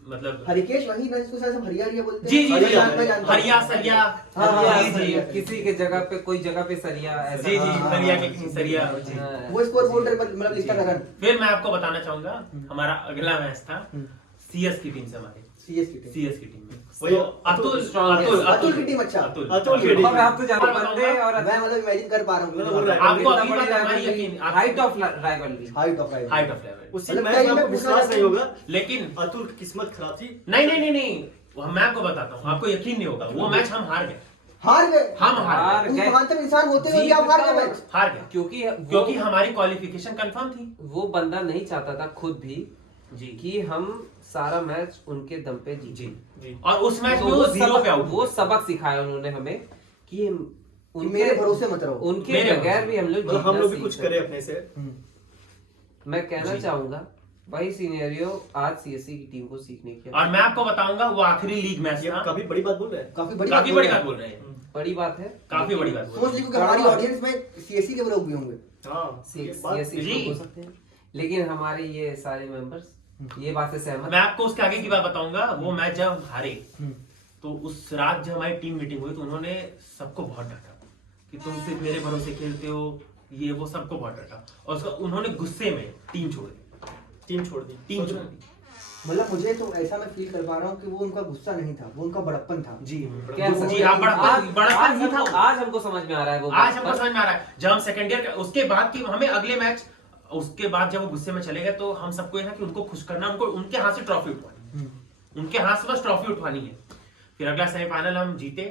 मतलब हरिकेश वही ना जिसको शायद हम हरिया हरिया बोलते हैं। जी जी हरिया जी मैं जानता हूँ। हरिया सरिया हाँ, हाँ, जी जी हाँ, किसी के जगह पे कोई जगह पे सरिया ऐसा। जी जी हाँ, सरिया हाँ, के किंग सरिया जी। वो स्कोर बोर्ड पर मतलब लिखता था रन। फिर मैं आपको बताना चाहूंगा हमारा अगला मैच था सीएस की टीम से हमारे सीएस की टीम। सीएस की टीम में वही तो अतुल strongest। अतुल की टीम अच्छा। अतुल की टीम। और आप तो जानो बंदे और मैं मतलब इमेजिन कर पा रहा मतलब वो हूँ rival- आपको इतना अभी बड़ी बात हमारी rivalry, यकीन height of rivalry। Height of right. Height of level उसी मतलब मैच कहीं में मैं आपको पूछना विश्वास चाहता नहीं हूँ- होगा, लेकिन अतुल की किस्मत खराब थी। नहीं मैं आपको बताता हूँ आपको यकीन नहीं होगा वो मैच हम हार गए हार गए। हम हार उस गए। महानतम इंसान होते हुए भी आप हार गए मैच। गए क्योंकि क्योंकि हमारी क्वालिफिकेशन कंफर्म थी वो बंदा नहीं चाहता था खुद भी जी कि हम सारा मैच उनके दम पे जीते। जी जी। और उस मैच तो में वो जीरो पे आउट वो सबक सिखाया उन्होंने हमें कि मेरे भरोसे मत रहो। उनके मेरे बगैर भरोसे। भी हम लोग मतलब हम जीतना लोग भी सीख कुछ सकते। करें अपने से। मैं कहना जी। चाहूंगा वही सिनेरियो आज सीएससी की टीम को सीखने की और मैं आपको बताऊंगा वो आखिरी लीग मैच ये था काफी बड़ी बात बोल रहे हैं। काफी बड़ी काफी बड़ी बात बोल रहे हैं बड़ी बात है। काफी बड़ी बात बोल सोच रहे लीजिए कि हमारी ऑडियंस में सीएससी के लोग भी होंगे। हाँ, ये बात- सीएससी जी। हो सकते हैं लेकिन हमारे ये सारे मेंबर्स ये बात से हैं। सहमत मैं आपको उसके आगे की बात बताऊंगा वो मैच जब हम हारे तो उस रात जब हमारी टीम मीटिंग हुई तो उन्होंने सबको बहुत डांटा कि तुम सिर्फ मेरे भरोसे खेलते हो ये वो सबको बहुत डांटा और उसका उन्होंने गुस्से में टीम छोड़ दी टीम छोड़ दी। टीम छोड़ दी मतलब मुझे तो ऐसा मैं फील कर पा रहा हूँ कि वो उनका गुस्सा नहीं था, वो उनका बड़प्पन था। जी कह सकते जी हैं। आप बड़प्पन आज नहीं था हमको- वो। आज हमको समझ में आ रहा है वो आज हमको बड़प्पन। समझ में आ रहा है जब हम सेकंड ईयर उसके बाद की हमें अगले मैच उसके बाद जब वो गुस्से में चले गए तो हम सबको ये था कि उनको खुश करना उनको उनके हाथ से ट्रॉफी उठवानी उनके हाथ से बस ट्रॉफी उठवानी है फिर अगला सेमीफाइनल हम जीते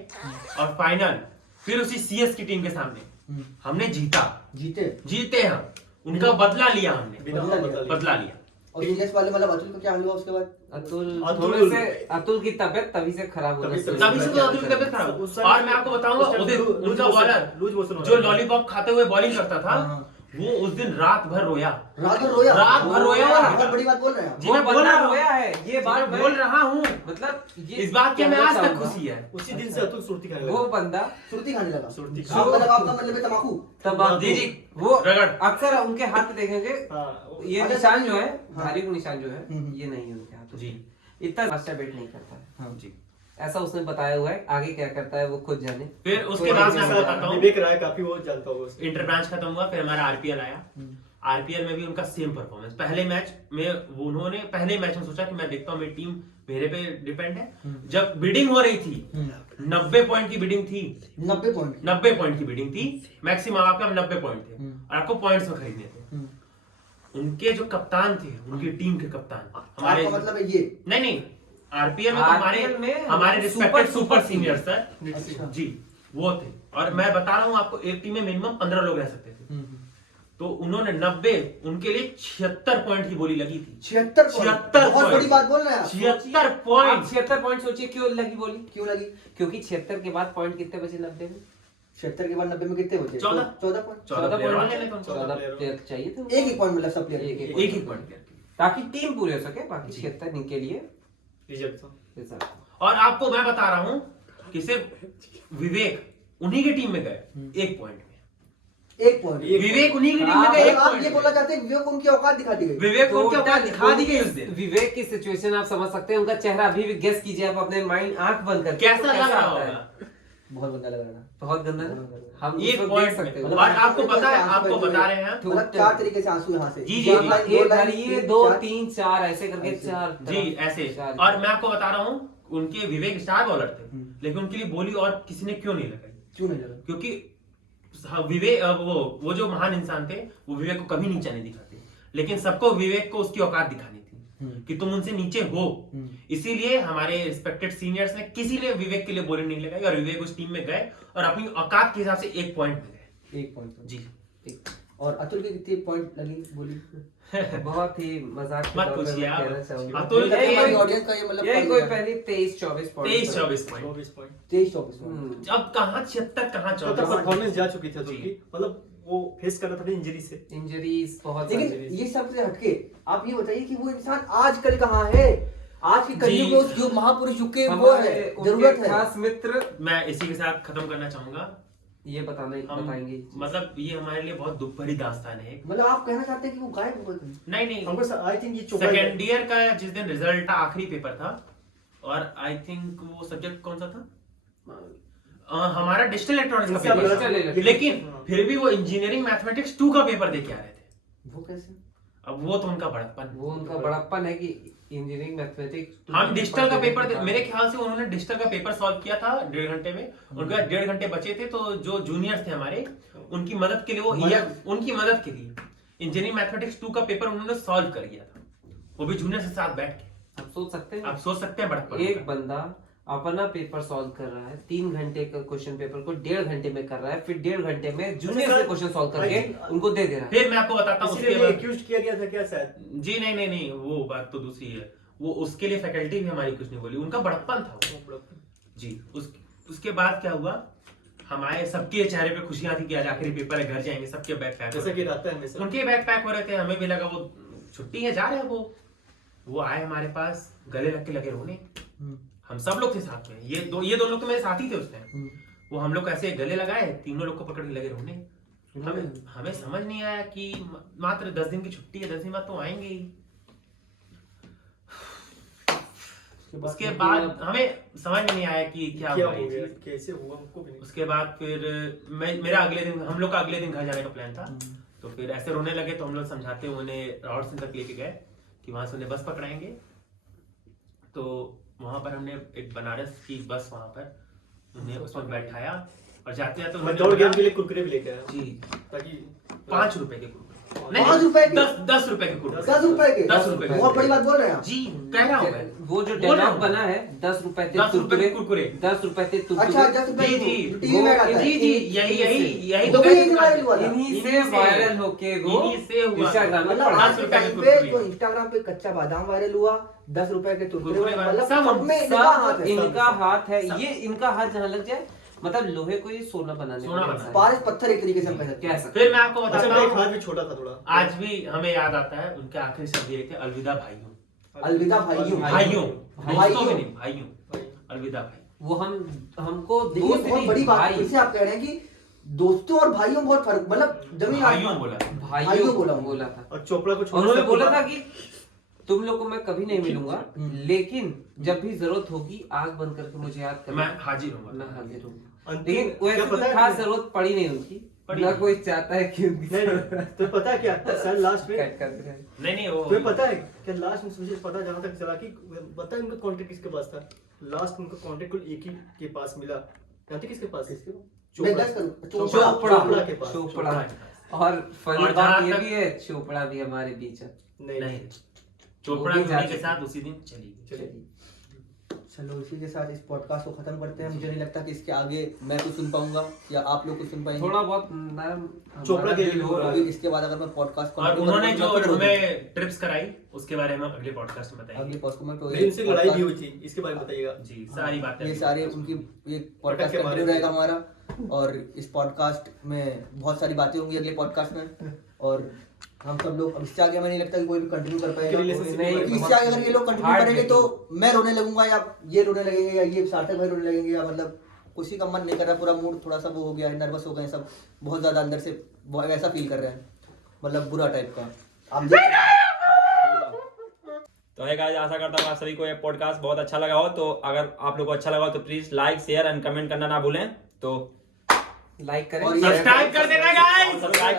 और फाइनल फिर उसी सीएस की टीम के सामने हमने जीता जीते हम उनका बदला लिया हमने बिना बदला लिया। बदला लिया और सीएस वाले मतलब अतुल का क्या हाल हुआ उसके बाद? अतुल की तबीयत तभी से खराब हो रही तभी से तो अतुल की तबीयत खराब उस हुई। समय- और मैं आपको बताऊंगा उस time उदित लूज उनका मोशन- बॉलर लूज मोशन हो जो रहा था। लॉलीपॉप खाते हुए बॉलिंग करता था हाँ। वो उस दिन रात भर रोया रात भर रोया। रात भर रोया वो लड़का। बहुत बड़ी बात बोल रहे हैं आप। जी मैं बोल रहा हूँ रोया है ये बात मैं बोल रहा हूँ मतलब ये इस बात की हमें कहना आज तक चाहूंगा। खुशी है उसी दिन से अतुल सुर्ती खाने वो लगा। बंदा सुर्ती खाने लगा। सुर्ती आप मतलब आपका मतलब है तम्बाकू। तंबाकू जी, जी, वो रगड़। अक्सर उनके हाथ देखेंगे हाँ, ये अगर- निशान जो है हाँ। धारी को निशान जो है हम्म। ये नहीं है उनके हाथों जी इतना मास्टरबेट नहीं करता है हाँ। जी ऐसा उसने बताया हुआ है आगे क्या करता है वो खुद जाने फिर उसके कोई बाद नहीं मैं जानता। बताता हूँ विवेक राय काफी वो जानता होगा उसको। इंटर ब्रांच खत्म हुआ फिर हमारा आरपीएल आया आरपीएल में भी उनका सेम परफॉर्मेंस पहले मैच में उन्होंने पहले मैच में सोचा कि मैं देखता हूँ मेरी टीम मेरे पे डिपेंड है जब बिडिंग हो रही थी 90 पॉइंट की बिडिंग थी 90 पॉइंट। 90 पॉइंट की बिडिंग थी मैक्सिमम आपके 90 पॉइंट थे और आपको पॉइंट्स में खरीदने थे उनके जो कप्तान थे उनकी टीम के कप्तान हमारे आपका मतलब है ये। नहीं आरपीएल में तो RPL में हमारे respected super super senior senior. Sir अच्छा। जी वो थे और मैं बता रहा हूँ आपको एक टीम में मिनिमम 15 लोग रह सकते थे तो उन्होंने 90 उनके लिए 76 पॉइंट की बोली लगी थी 76 76 बहुत बड़ी बात बोल रहे हैं आप। 76 आप पॉइंट 76 पॉइंट सोचिए क्यों लगी बोली क्यों लगी? क्योंकि 76 के बाद पॉइंट कितने बचे 90 में 76 के बाद 90 में कितने बचे? 14 14 पॉइंट। 14 14 पॉइंट ले लेते हैं। 14 player। प्लेयर चाहिए थे एक ही पॉइंट मतलब सब प्लेयर एक- एक ही पॉइंट ताकि टीम पूरी हो सके बाकी 76 इनके लिए रिजल्ट था। रिजल्ट। और आपको मैं बता रहा हूँ कि सिर्फ विवेक उन्हीं की टीम में गए एक पॉइंट में एक पॉइंट। विवेक उन्हीं की टीम में गए एक आप ये पॉइंट बोलना में। चाहते हैं विवेक को उनकी औकात दिखा दी गई। विवेक को उनके औकात दिखा दी गई उस दिन विवेक की सिचुएशन आप समझ सकते हैं उनका चेहरा अभी भी गेस कीजिए आप अपने माइंड आंख बंद करके कैसा तो लग रहा आता है? होगा बहुत गंदा लग रहा है। बहुत गंदा ना हम एक उसको देख पॉइंट सकते में हैं और आपको पता है आपको बता रहे हैं मतलब 4 तरीके से आंसू यहाँ से। जी, जी, चार जी। लाइन, दो एक लाइन, धरिए तीन, 2 चार। 3 4 ऐसे करके ऐसे। 4 जी ऐसे और मैं आपको बता रहा हूँ उनके विवेक स्टार बॉलर थे लेकिन उनके लिए बोली और किसी ने क्यों नहीं लगाई क्यों नहीं लगा? क्योंकि विवेक वो जो महान इंसान थे वो विवेक को कभी नीचा नहीं दिखाते लेकिन सबको विवेक को उसकी औकात दिखानी थी कि तुम उनसे नीचे हो इसीलिए हमारे रिस्पेक्टेड सीनियर्स ने किसी ने विवेक के लिए बोली नहीं लगाई और विवेक उस टीम में गए और अपनी औकात के हिसाब से एक पॉइंट में गए एक पॉइंट। जी और अतुल के कितने पॉइंट लगी बोली? बहुत ही मजाक के मत तौर पे पूछिए मैं आप। कहना चाहूंगा अतुल मतलब के हमारी ऑडियंस का ये मतलब यही पॉइंट कोई है। पहली 23-24 पॉइंट 23-24 पॉइंट 24 पॉइंट। 23-24 पॉइंट। अब कहाँ 76 कहाँ तो 14 परफॉर्मेंस जा चुकी थी अतुल जी। की। मतलब वो फेस कर रहा था इंजरी से। इंजरीज बहुत लेकिन सारी ये सब से हटके आप ये बताइए कि वो इंसान आजकल कहाँ है? आज के कलयुग में उस युग महापुरुष युग के वो है हमारे जरूरत उनके है। खास मित्र मैं इसी के साथ खत्म करना चाहूंगा ये बताएंगे। मतलब ये हमारे लिए बहुत दुख भरी दास्तान है। मतलब आप कहना चाहते हैं कि वो गायब हो गए? नहीं नहीं, हमको आई थिंक ये चोपड़ा सेकेंड ईयर का जिस दिन रिजल्ट था, आखिरी पेपर था, और आई थिंक वो सब्जेक्ट कौन सा था, हमारा डिजिटल इलेक्ट्रॉनिक्स का पेपर था, Digital लेकिन फिर भी वो इंजीनियरिंग मैथमेटिक्स 2 का पेपर दे के आ रहे थे। वो कैसे? अब वो तो उनका बड़प्पन, वो उनका बड़प्पन है कि इंजीनियरिंग मैथमेटिक्स हम डिजिटल का पेपर मेरे ख्याल से उन्होंने डिजिटल का पेपर सॉल्व किया था 1.5 घंटे में, उनके 1.5 घंटे बचे थे, तो जो जूनियर्स थे हमारे, उनकी मदद के लिए उनकी मदद के लिए इंजीनियरिंग मैथमेटिक्स 2 का पेपर उन्होंने सॉल्व कर दिया था, वो भी जूनियर के साथ बैठ के। आप सोच सकते हैं, आप सोच सकते हैं बड़प्पन। एक बंदा अपना पेपर सॉल्व कर रहा है, 3 घंटे का क्वेश्चन पेपर को 1.5 घंटे में कर रहा है, फिर 1.5 घंटे में जूनियर से क्वेश्चन सॉल्व करके उनको दे दे रहा है। फिर मैं आपको बताता हूँ उसके बाद, एक्यूज किया गया था क्या शायद? जी नहीं, वो बात तो दूसरी है, वो उसके लिए फैकल्टी भी हमारी कुछ नहीं बोली, उनका बड़प्पन था वो। जी उसके बाद क्या हुआ, हमारे सबके चेहरे पे खुशियां थी कि आज आखिरी पेपर है, घर जाएंगे, सबके बैग पैक, जैसा कि रहता है हमेशा। उनके बैग पैक हो रहे थे, हमें भी लगा वो छुट्टी है, जा रहे हैं वो आए हमारे पास, गले लग के लगे रोने। हम सब लोग थे साथ में, ये दो लोग तो मेरे साथ ही थे उस टाइम। वो हम लोग ऐसे गले लगाए, तीनों लोग को पकड़ के लगे रोने। हमें समझ नहीं आया कि मात्र 10 दिन की छुट्टी है, 10 दिन बाद तो आएंगे ही। उसके बाद हमें समझ में नहीं आया कि क्या हुआ ये चीज, कैसे हुआ हमको भी नहीं। उसके बाद फिर मेरा अगले दिन, हम लोग का अगले दिन घर जाने का प्लान था, तो फिर ऐसे रोने लगे, तो हम लोग समझाते हुए उन्हें रावटसिंह तक लेके गए कि वहां से उन्हें बस पकड़ाएंगे। तो वहां पर हमने एक बनारस की बस वहां पर उन्हें उसमें बैठाया, और जाते जाते मैं दौड़ गया, उनके लिए कुरकुरे भी लेके आया जी ताकि 5 रुपए के कुरकुरे, 5 रुपए के? 10 रुपए के कुरकुरे, 10 रुपए के? 10 रुपए के। बहुत बड़ी बात बोल रहे हैं आप। जी कह रहा हूँ मैं, वो जो बोल रहा डायलॉग हूँ। बना है 10 रुपए थे 10 रुपए के कुरकुरे, 10 रुपए थे अच्छा 10 रुपए जी, की जी, तो टीवी में आता है। जी यही तो तो भी कहने का वायरल हुआ था। इन्हीं से वायरल होके वो इन्हीं से हुआ। इंस्टाग्राम में मतलब पड़ा। आज 10 के रुपए के टाइम पे कुरकुरे। जो इंस्टाग्राम पे कच्चा बादाम वायरल हुआ, 10 रुपए के कुरकुरे, कुरकुरे मतलब सब- सब में इनका हाथ सब है। इनका हाथ है, ये इनका हाथ जहाँ लग जाए, मतलब लोहे को ये सोना बनाने सोना वाले बनाने। इंसान हैं। पारस पत्थर एक तरीके से हम कह सकते हैं। कह सकते फिर मैं आपको अच्छा बताता मेरा एक हूँ, हाथ भी छोटा था थोड़ा। आज भी हमें याद आता है उनके आखिरी शब्द ये थे, अलविदा भाइयों। अलविदा भाइयों। भाइयों, भाइयों। दोस्तों भी नहीं, भाइयों, अलविदा भाई। वो हमको देखिए दोस्त बहुत नहीं, बड़ी बात है, भाई फिर से आप कह रहे हैं कि दोस्तों और भाइयों में बहुत फर्क, मतलब जमीन भाइयों आसमान। बोला, भाइयों बोला। बोला था। और चोपड़ा को छोड़ उन्होंने के बोला आपको था कि तुम लोग को मैं कभी नहीं मिलूंगा, लेकिन जब भी जरूरत होगी आग बंद करके मुझे याद करना, मैं हाजिर हूँ। मैं हाजिर हूँ। अंतिम लेकिन क्या वैसे पता कोई है खास तुम्हें? जरूरत पड़ी नहीं उनकी, पड़ी ना नहीं। कोई चाहता है कि उनकी नहीं तो पता है क्या सर लास्ट में कैट करते रहे। नहीं वो तुम्हें पता है कि लास्ट में मुझे पता जहां तक चला कि पता है उनका कांटेक्ट किसके पास था। लास्ट में उनका कांटेक्ट कुल एक ही के पास मिला, जानते किसके पास? मैं दस करूं, चोपड़ा के पास। चोपड़ा। और फनी और बात जहाँ ये तक- भी है, चोपड़ा भी हमारे बीच है। नहीं, चोपड़ा वो भी भी जा उन्हीं के चुकी। साथ उसी दिन चली गई। चलिए चलो इसी के साथ इस पॉडकास्ट को खत्म करते हैं। मुझे नहीं लगता कि इसके आगे मैं कुछ सुन पाऊंगा या आप लोग कुछ सुन पाएंगे, थोड़ा बहुत नरम चोपड़ा के दिल लिए हो रहा है। क्योंकि इसके बाद अगर मैं पॉडकास्ट को और उन्होंने जो हमें ट्रिप्स कराई उसके बारे में हम अगले पॉडकास्ट में बताएंगे। अगले पॉडकास्ट में मेरी उनसे लड़ाई भी हुई थी, इसके बारे में बताइएगा। जी सारी बातें ये सारे उनकी ये पॉडकास्ट के बारे कंटिन्यू में। रहेगा हमारा, और इस पॉडकास्ट में बहुत सारी बातें होंगी अगले पॉडकास्ट में, और हम सब लोग अब इससे आगे हमें नहीं लगता कि कोई भी कंटिन्यू कर पाएगा, relationship नहीं, क्योंकि इससे आगे अगर ये लोग कंटिन्यू hard करेंगे है। तो मैं रोने लगूंगा या ये रोने लगेंगे या ये सार्थक भाई रोने लगेंगे, या मतलब किसी का मन नहीं कर रहा, पूरा मूड थोड़ा सा वो हो गया है, नर्वस हो गए हैं सब, बहुत ज्यादा अंदर से वैसा फील कर रहे हैं, मतलब बुरा टाइप का। आप तो है गाइस, आशा करता हूँ आप सभी को ये पॉडकास्ट बहुत अच्छा लगा हो। तो अगर आप लोगों को अच्छा लगा हो तो please like share and comment करना ना भूलें। तो लाइक करें और ये- सब्सक्राइब कर देना गाइस। सब्सक्राइब